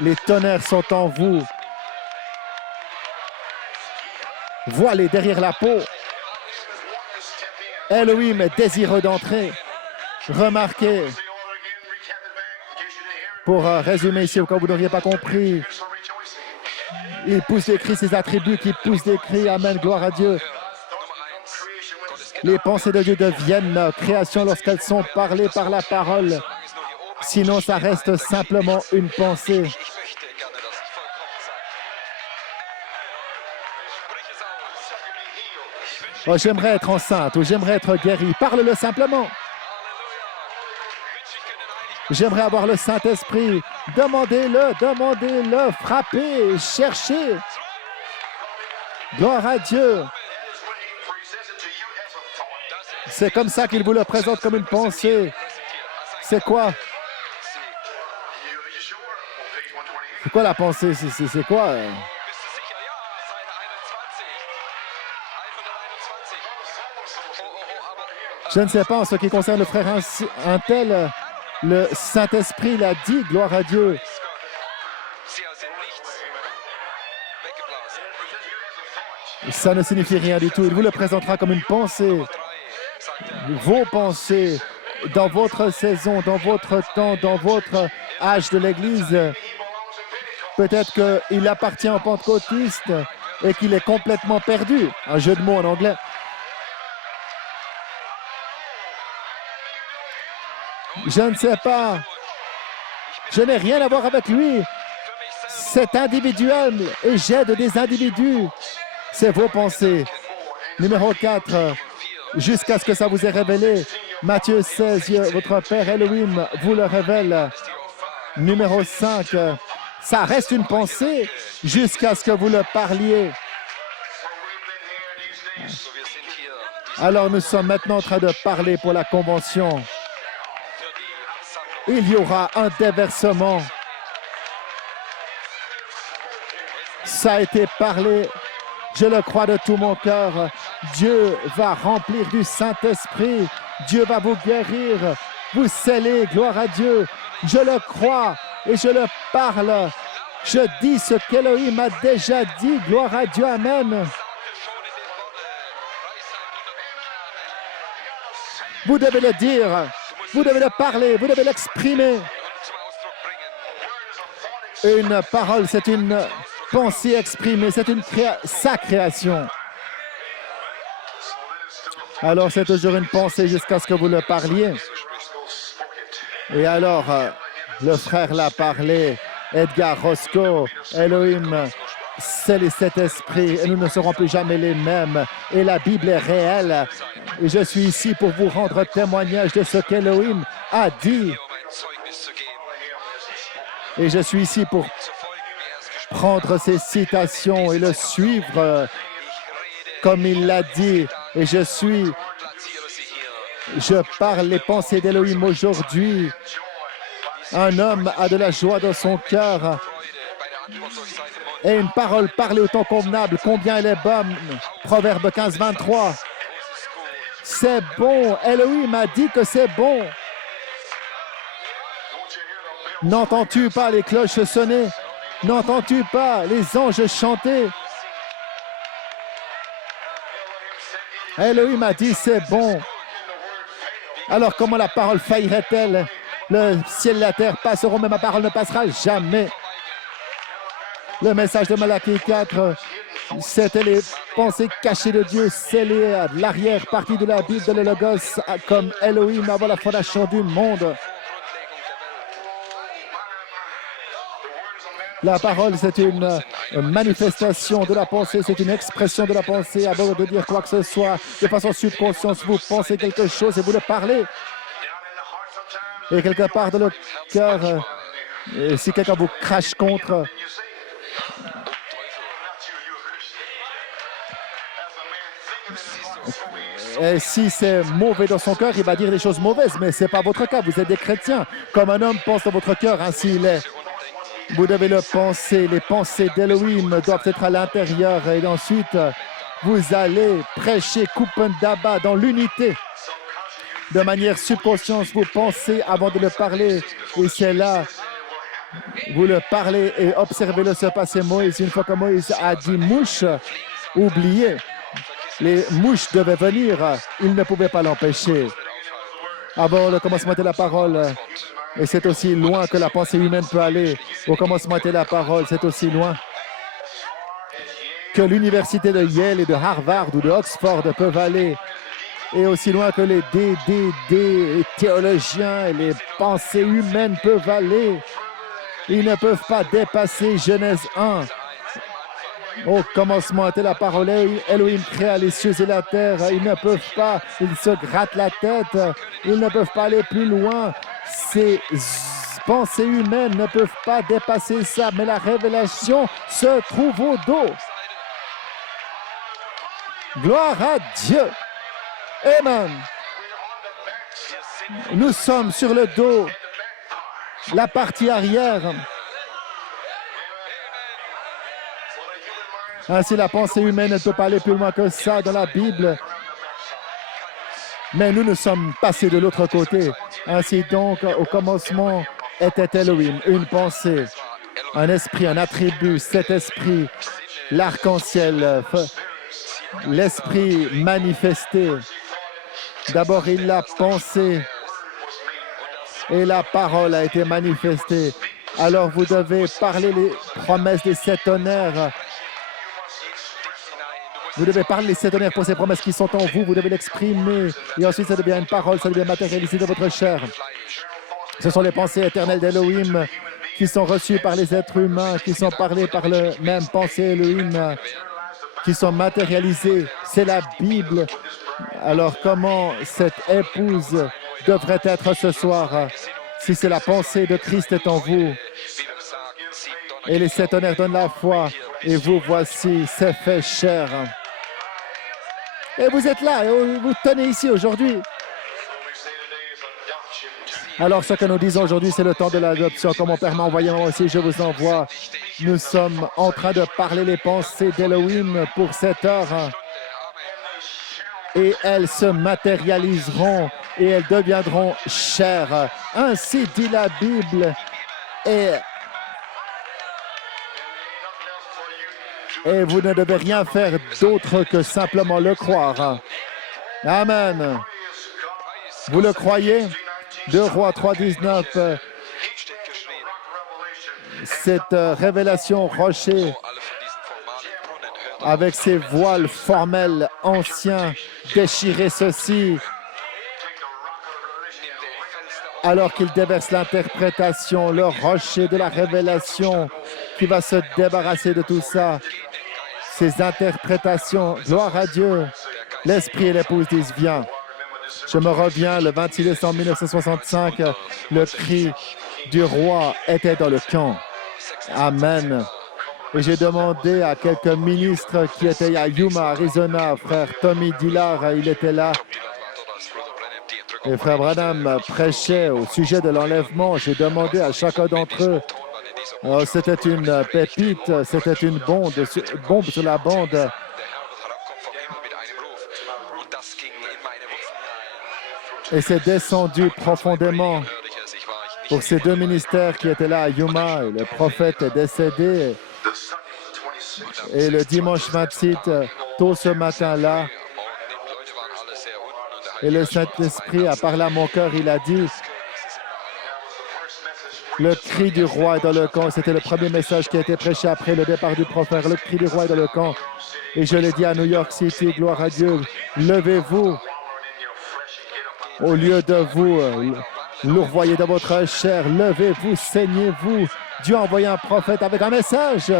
Les tonnerres sont en vous. Voilés derrière la peau. Elohim est désireux d'entrer. Remarquez, pour résumer ici, au cas où vous n'auriez pas compris, il pousse des cris, ses attributs qui poussent des cris. Amen, gloire à Dieu. Nummer 1. Gott ist Les pensées de Dieu deviennent création lorsqu'elles sont parlées par la parole. ist nur hier oben. Sinon, ça reste simplement une pensée. Ich möchte gerne, dass es vollkommen sei. Sprich es aus. Ich wünsche Oh, j'aimerais être enceinte ou j'aimerais être guéri. Parle-le simplement. Halleluja. Wünsche ich kenne den Heiligen J'aimerais avoir le Saint-Esprit. Demandez-le, demandez-le, frappez, cherchez. Gloire à Dieu. C'est comme ça qu'il vous le présente comme une pensée. C'est quoi? C'est quoi la pensée? C'est quoi? Bist du sicher? Ja, Seite 21. Je ne sais pas en ce qui concerne le frère un tel. Le Saint-Esprit l'a dit, gloire à Dieu. Ça ne signifie rien du tout. Il vous le présentera comme une pensée. Vos pensées dans votre saison, dans votre temps, dans votre âge de l'Église. Peut-être qu'il appartient aux pentecôtistes et qu'il est complètement perdu. Un jeu de mots en anglais. Je ne sais pas. Je n'ai rien à voir avec lui. C'est individuel et j'aide des individus. C'est vos pensées. Numéro 4. Jusqu'à ce que ça vous ait révélé. Matthieu 16, votre Père Elohim vous le révèle. Numéro 5. Ça reste une pensée jusqu'à ce que vous le parliez. Alors nous sommes maintenant en train de parler pour la convention. Il y aura un déversement. Ça a été parlé, je le crois de tout mon cœur. Dieu va remplir du Saint-Esprit. Dieu va vous guérir, vous sceller, gloire à Dieu. Je le crois et je le parle. Je dis ce qu'Elohim a déjà dit, gloire à Dieu, amen. Vous devez le dire, vous devez le parler, vous devez l'exprimer. Une parole, c'est une pensée exprimée, c'est sa création. Alors, c'est toujours une pensée jusqu'à ce que vous le parliez. Et alors, le frère l'a parlé, Edgar Roscoe, Elohim, c'est les sept esprits et nous ne serons plus jamais les mêmes. Et la Bible est réelle. Et je suis ici pour vous rendre témoignage de ce qu'Elohim a dit. Et je suis ici pour prendre ces citations et le suivre comme il l'a dit. Et je parle les pensées d'Elohim aujourd'hui. Un homme a de la joie dans son cœur. Et une parole parlée au temps convenable, combien elle est bonne. Proverbe 15, 23. C'est bon. Elohim a dit que c'est bon. N'entends-tu pas les cloches sonner? N'entends-tu pas les anges chanter? Elohim a dit c'est bon. Alors comment la parole faillirait-elle? Le ciel et la terre passeront, mais ma parole ne passera jamais. Le message de Malachie 4, c'était les pensées cachées de Dieu, scellées à l'arrière-partie de la Bible de le Logos, comme Elohim avant la fondation du monde. La parole, c'est une manifestation de la pensée, c'est une expression de la pensée. Avant de dire quoi que ce soit, de façon subconsciente, vous pensez quelque chose et vous le parlez. Et quelque part dans le cœur, si quelqu'un vous crache contre, et si c'est mauvais dans son cœur, il va dire des choses mauvaises, mais ce n'est pas votre cas. Vous êtes des chrétiens. Comme un homme pense dans votre cœur, ainsi il est. Vous devez le penser. Les pensées d'Elohim doivent être à l'intérieur. Et ensuite, vous allez prêcher Kupen Daba dans l'unité. De manière subconsciente, vous pensez avant de le parler. Et c'est là, vous le parlez et observez-le se passer. Moïse, une fois que Moïse a dit mouche, oubliez. Les mouches devaient venir. Il ne pouvait pas l'empêcher. Avant le commencement de la parole, et c'est aussi loin que la pensée humaine peut aller. Au commencement était la parole, c'est aussi loin que l'université de Yale et de Harvard ou de Oxford peuvent aller. Et aussi loin que les théologiens et les pensées humaines peuvent aller. Ils ne peuvent pas dépasser Genèse 1. Au commencement était la parole, Elohim créa les cieux et la terre. Ils ne peuvent pas, ils se grattent la tête. Ils ne peuvent pas aller plus loin. Ces pensées humaines ne peuvent pas dépasser ça, mais la révélation se trouve au dos. Gloire à Dieu. Amen. Nous sommes sur le dos, la partie arrière. Ainsi, la pensée humaine ne peut pas aller plus loin que ça dans la Bible. Mais nous sommes passés de l'autre côté. Ainsi donc, au commencement était Elohim, une pensée, un esprit, un attribut, cet esprit, l'arc-en-ciel, l'esprit manifesté. D'abord, il l'a pensé et la parole a été manifestée. Alors, vous devez parler les promesses des 7 tonnerres. Vous devez parler les 7 tonnerres pour ces promesses qui sont en vous. Vous devez l'exprimer. Et ensuite, ça devient une parole, ça devient matérialisé dans votre chair. Ce sont les pensées éternelles d'Elohim qui sont reçues par les êtres humains, qui sont parlées par le même pensée Elohim, qui sont matérialisées. C'est la Bible. Alors, comment cette épouse devrait être ce soir si c'est la pensée de Christ est en vous? Et les 7 tonnerres donnent la foi. Et vous voici, c'est fait chair. Et vous êtes là, et vous tenez ici aujourd'hui. Alors, ce que nous disons aujourd'hui, c'est le temps de l'adoption. Comme mon Père m'a envoyé, moi aussi, je vous envoie. Nous sommes en train de parler les pensées d'Elohim pour cette heure. Et elles se matérialiseront et elles deviendront chères. Ainsi dit la Bible. Et vous ne devez rien faire d'autre que simplement le croire. Amen. Vous le croyez? 2 Rois 3,19. Cette révélation rocher avec ses voiles formels anciens déchirer ceci alors qu'il déverse l'interprétation, le rocher de la révélation qui va se débarrasser de tout ça. Ces interprétations, gloire à Dieu. L'Esprit et l'épouse disent, viens. Je me reviens, le 26 décembre 1965, le cri du roi était dans le camp. Amen. Et j'ai demandé à quelques ministres qui étaient à Yuma, Arizona, frère Tommy Dillard, il était là. Et frère Branham prêchait au sujet de l'enlèvement. J'ai demandé à chacun d'entre eux. C'était une pépite, c'était une bombe sur la bande. Et c'est descendu profondément pour ces 2 ministères qui étaient là à Yuma. Et le prophète est décédé. Et le dimanche 28, tôt ce matin-là, et le Saint-Esprit a parlé à mon cœur, il a dit, le cri du roi est dans le camp. C'était le premier message qui a été prêché après le départ du prophète. Le cri du roi est dans le camp. Et je l'ai dit à New York City, gloire à Dieu, levez-vous au lieu de vous lourvoyer dans votre chair. Levez-vous, saignez-vous. Dieu a envoyé un prophète avec un message.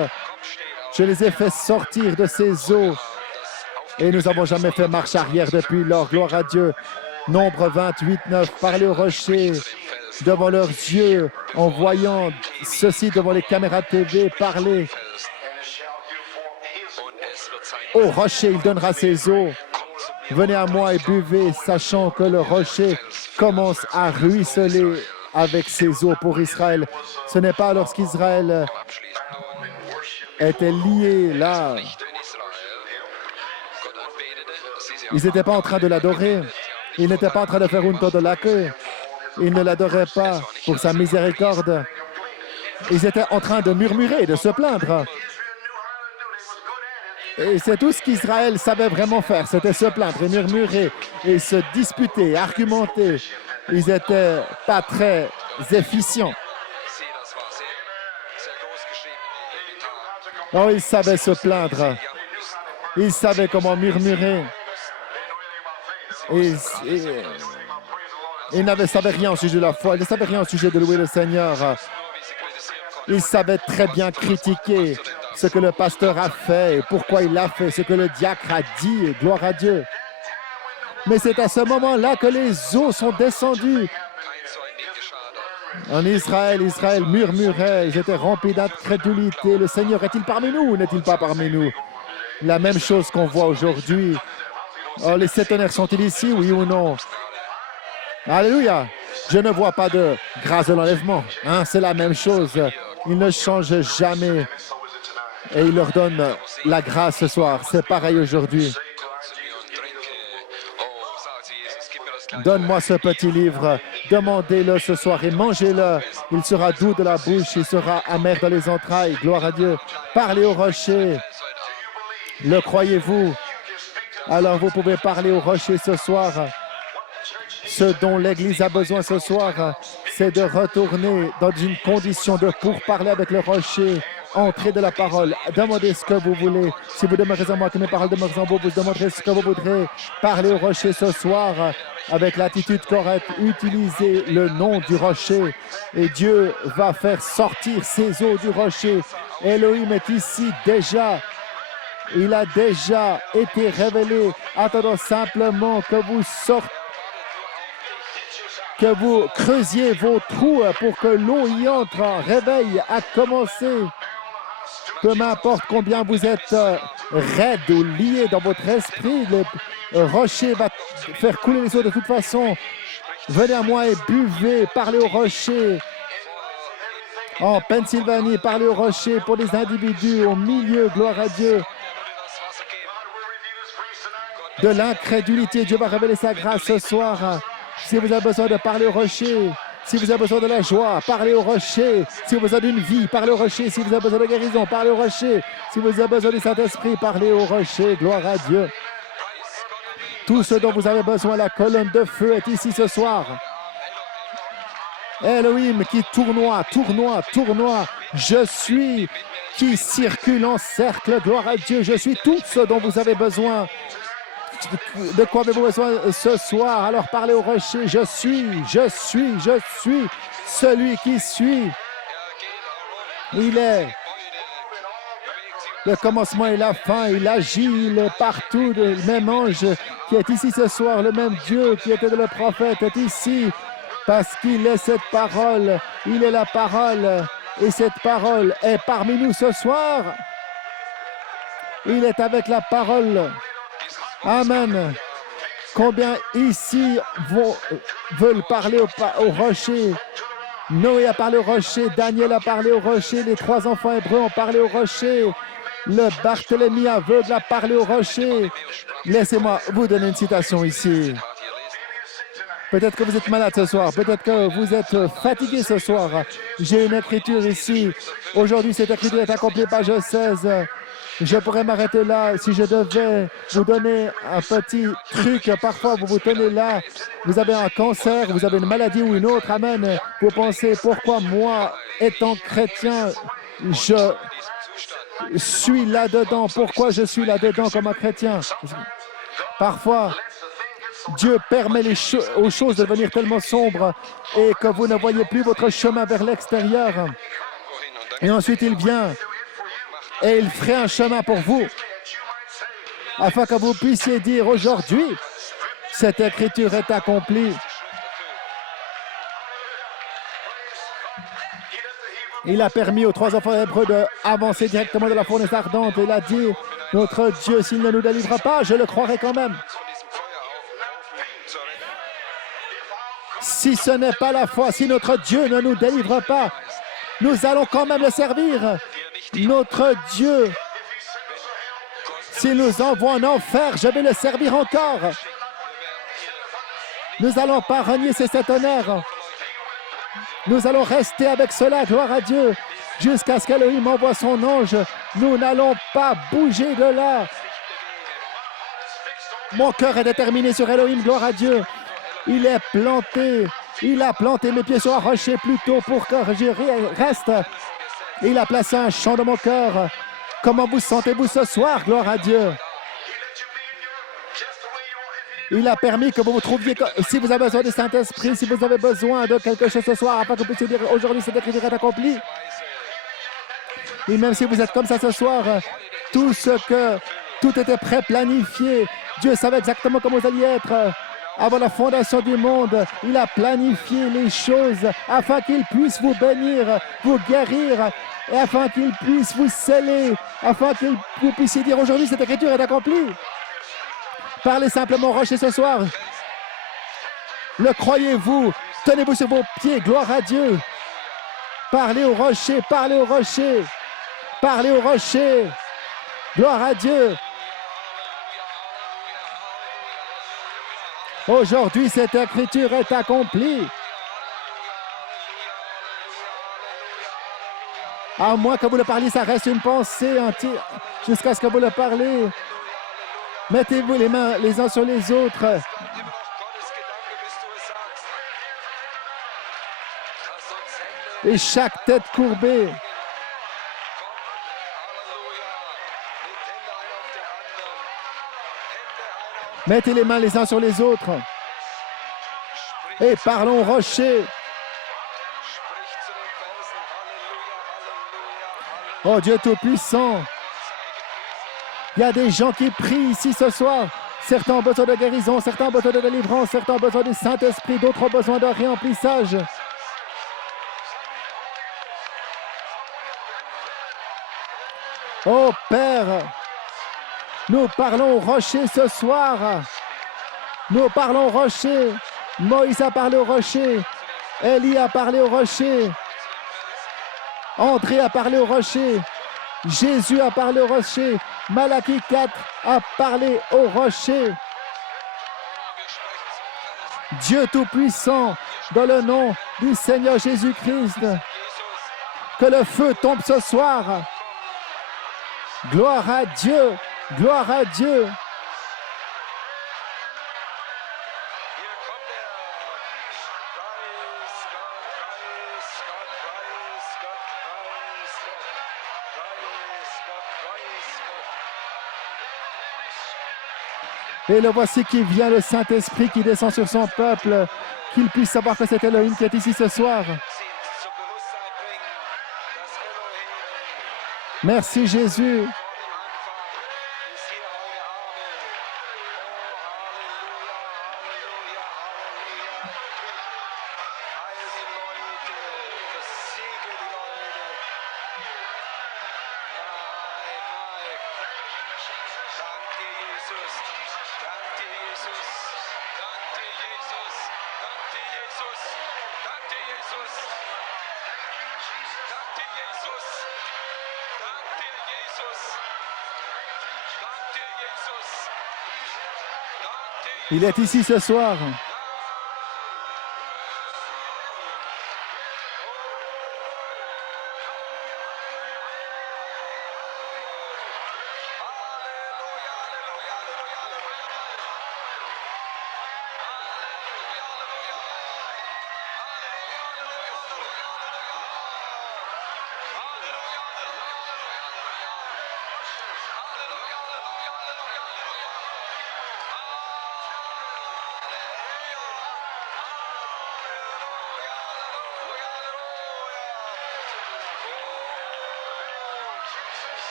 Je les ai fait sortir de ces eaux. Et nous n'avons jamais fait marche arrière depuis lors. Gloire à Dieu. Nombre 28, 9. Parlez au rocher devant leurs yeux, en voyant ceci devant les caméras TV. Parlez au rocher, il donnera ses eaux. Venez à moi et buvez, sachant que le rocher commence à ruisseler avec ses eaux pour Israël. Ce n'est pas lorsqu'Israël était lié là. Ils n'étaient pas en train de l'adorer. Ils n'étaient pas en train de faire une de la queue. Ils ne l'adoraient pas pour sa miséricorde. Ils étaient en train de murmurer, de se plaindre. Et c'est tout ce qu'Israël savait vraiment faire, c'était se plaindre et murmurer et se disputer, argumenter. Ils n'étaient pas très efficients. Non, ils savaient se plaindre. Ils savaient comment murmurer. Ils ne savaient rien au sujet de la foi. Ils ne savaient rien au sujet de louer le Seigneur. Ils savaient très bien critiquer ce que le pasteur a fait et pourquoi il l'a fait, ce que le diacre a dit, et gloire à Dieu. Mais c'est à ce moment-là que les eaux sont descendues. En Israël, Israël murmurait, ils étaient remplis d'incrédulité. Le Seigneur est-il parmi nous ou n'est-il pas parmi nous? La même chose qu'on voit aujourd'hui. Oh, les 7 tonnerres sont-ils ici, oui ou non? Alléluia! Je ne vois pas de grâce de l'enlèvement. Hein? C'est la même chose. Il ne change jamais. et il leur donne la grâce ce soir. C'est pareil aujourd'hui. Donne-moi ce petit livre, demandez-le ce soir et mangez-le. Il sera doux de la bouche, il sera amer dans les entrailles. Gloire à Dieu. Parlez au rocher. Le croyez-vous? Alors vous pouvez parler au rocher ce soir. Ce dont l'Église a besoin ce soir, c'est de retourner dans une condition de pourparler avec le rocher. Entrez de la parole, demandez ce que vous voulez. Si vous demeurez en moi, que mes paroles demeurent en vous, vous demanderez ce que vous voudrez. Parlez au rocher ce soir avec l'attitude correcte. Utilisez le nom du rocher et Dieu va faire sortir ces eaux du rocher. Elohim est ici déjà. Il a déjà été révélé. Attendons simplement que vous sortez, que vous creusiez vos trous pour que l'eau y entre. Réveil a commencé. Peu m'importe combien vous êtes raide ou lié dans votre esprit, le rocher va faire couler les eaux de toute façon. Venez à moi et buvez, parlez au rocher. En Pennsylvanie, parlez au rocher pour les individus au milieu, gloire à Dieu, de l'incrédulité. Dieu va révéler sa grâce ce soir. Si vous avez besoin de parler au rocher, si vous avez besoin de la joie, parlez au rocher. Si vous avez besoin d'une vie, parlez au rocher. Si vous avez besoin de guérison, parlez au rocher. Si vous avez besoin du Saint-Esprit, parlez au rocher. Gloire à Dieu. Tout ce dont vous avez besoin, la colonne de feu est ici ce soir. Elohim qui tournoie. Je suis qui circule en cercle. Gloire à Dieu. Je suis tout ce dont vous avez besoin. De quoi avez-vous besoin ce soir? Alors parlez au rocher. Je suis celui qui suis. Il est le commencement et la fin. Il agit, il est partout. Le même ange qui est ici ce soir, le même Dieu qui était le prophète est ici parce qu'il est cette parole. Il est la parole et cette parole est parmi nous ce soir. Il est avec la parole. Amen. Combien ici veulent parler au rocher? Noé a parlé au rocher, Daniel a parlé au rocher, les 3 enfants hébreux ont parlé au rocher, le Barthélemy aveugle a parlé au rocher. Laissez-moi vous donner une citation ici. Peut-être que vous êtes malade ce soir, peut-être que vous êtes fatigué ce soir. J'ai une écriture ici. Aujourd'hui, cette écriture est accomplie, page 16. Je pourrais m'arrêter là si je devais vous donner un petit truc. Parfois, vous vous tenez là, vous avez un cancer, vous avez une maladie ou une autre. Amen. Vous pensez, pourquoi moi, étant chrétien, je suis là-dedans? Pourquoi je suis là-dedans comme un chrétien? Parfois, Dieu permet aux choses de devenir tellement sombres et que vous ne voyez plus votre chemin vers l'extérieur. Et ensuite, il vient et il ferait un chemin pour vous, afin que vous puissiez dire aujourd'hui, cette écriture est accomplie. Il a permis aux 3 enfants hébreux d'avancer directement de la fournaise ardente. Il a dit, notre Dieu, s'il ne nous délivre pas, je le croirai quand même. Si ce n'est pas la foi, si notre Dieu ne nous délivre pas, nous allons quand même le servir. Notre Dieu, s'il nous envoie en enfer, je vais le servir encore. Nous n'allons pas renier cet honneur. Nous allons rester avec cela, gloire à Dieu, jusqu'à ce qu'Elohim envoie son ange. Nous n'allons pas bouger de là. Mon cœur est déterminé sur Elohim, gloire à Dieu. Il est planté. Il a planté mes pieds sur un rocher plutôt pour que je reste. Il a placé un chant dans mon cœur. Comment vous sentez-vous ce soir, gloire à Dieu? Il a permis que vous vous trouviez, si vous avez besoin du Saint-Esprit, si vous avez besoin de quelque chose ce soir, afin que vous puissiez dire aujourd'hui cette écriture est accomplie. Et même si vous êtes comme ça ce soir, tout était prêt, planifié. Dieu savait exactement comment vous alliez être. Avant la fondation du monde, il a planifié les choses afin qu'il puisse vous bénir, vous guérir, et afin qu'il puisse vous sceller, afin que vous puissiez dire aujourd'hui cette écriture est accomplie. Parlez simplement au rocher ce soir. Le croyez-vous? Tenez-vous sur vos pieds, gloire à Dieu. Parlez au rocher, parlez au rocher. Parlez au rocher. Gloire à Dieu. Aujourd'hui, cette écriture est accomplie. À moins que vous le parliez, ça reste une pensée jusqu'à ce que vous le parlez. Mettez-vous les mains les uns sur les autres. Immer noch Gottes Gedanke, bis du es sagst. Lass uns Hände Et chaque tête courbée. Halleluja. Legt Hände einer auf den anderen. Hände einer auf Mettez les mains les uns sur les autres. Et parlons au rocher. Sprich zu den Felsen. Halleluja, Halleluja, Halleluja. Oh Dieu Tout-Puissant. Il y a des gens qui prient ici ce soir. Certains ont besoin de guérison, certains ont besoin de délivrance, certains ont besoin du Saint-Esprit, d'autres ont besoin de réemplissage. Oh Père, nous parlons au rocher ce soir. Nous parlons au rocher. Moïse a parlé au rocher. Élie a parlé au rocher. André a parlé au rocher. Jésus a parlé au rocher. Malachie 4 a parlé au rocher. Dieu Tout-Puissant, dans le nom du Seigneur Jésus-Christ, que le feu tombe ce soir. Gloire à Dieu, gloire à Dieu. Hier kommt er. Preis Gott, preis Gott, preis Gott, preis Gott. Preis Gott, preis Gott. Et le voici qui vient, le Saint-Esprit qui descend sur son peuple, qu'il puisse savoir que c'est Elohim qui est ici ce soir. Sie zum Bewusstsein bringen, dass Elohim Merci Jésus. vor dem Anfang ist hier heute Abend. Il est ici ce soir.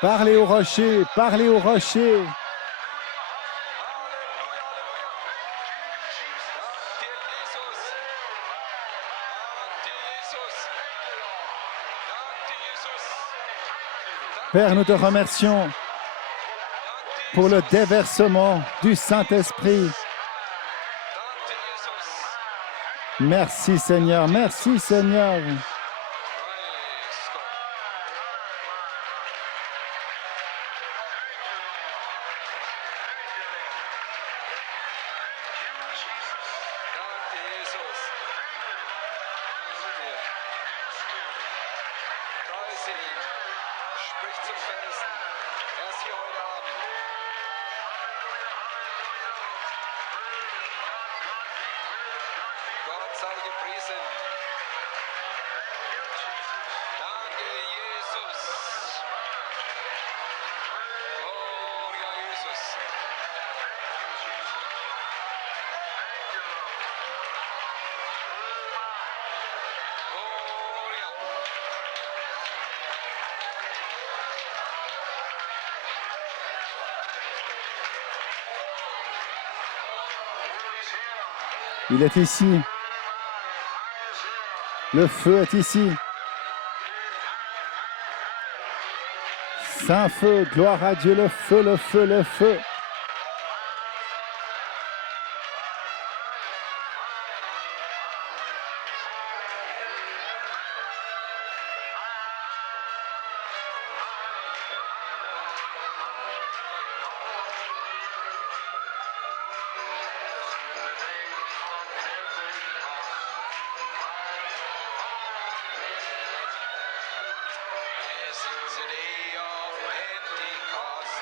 Parlez au rocher, parlez au rocher. Père, nous te remercions pour le déversement du Saint-Esprit. Merci Seigneur, merci Seigneur. Sprich zum Felsen. Er ist hier heute Abend. Gott sei gepriesen. Danke, Jesus. Gloria Jesus. Gloria. Il est ici. Le feu est ici. Saint feu, gloire à Dieu, le feu, le feu, le feu. since the day of Pentecost.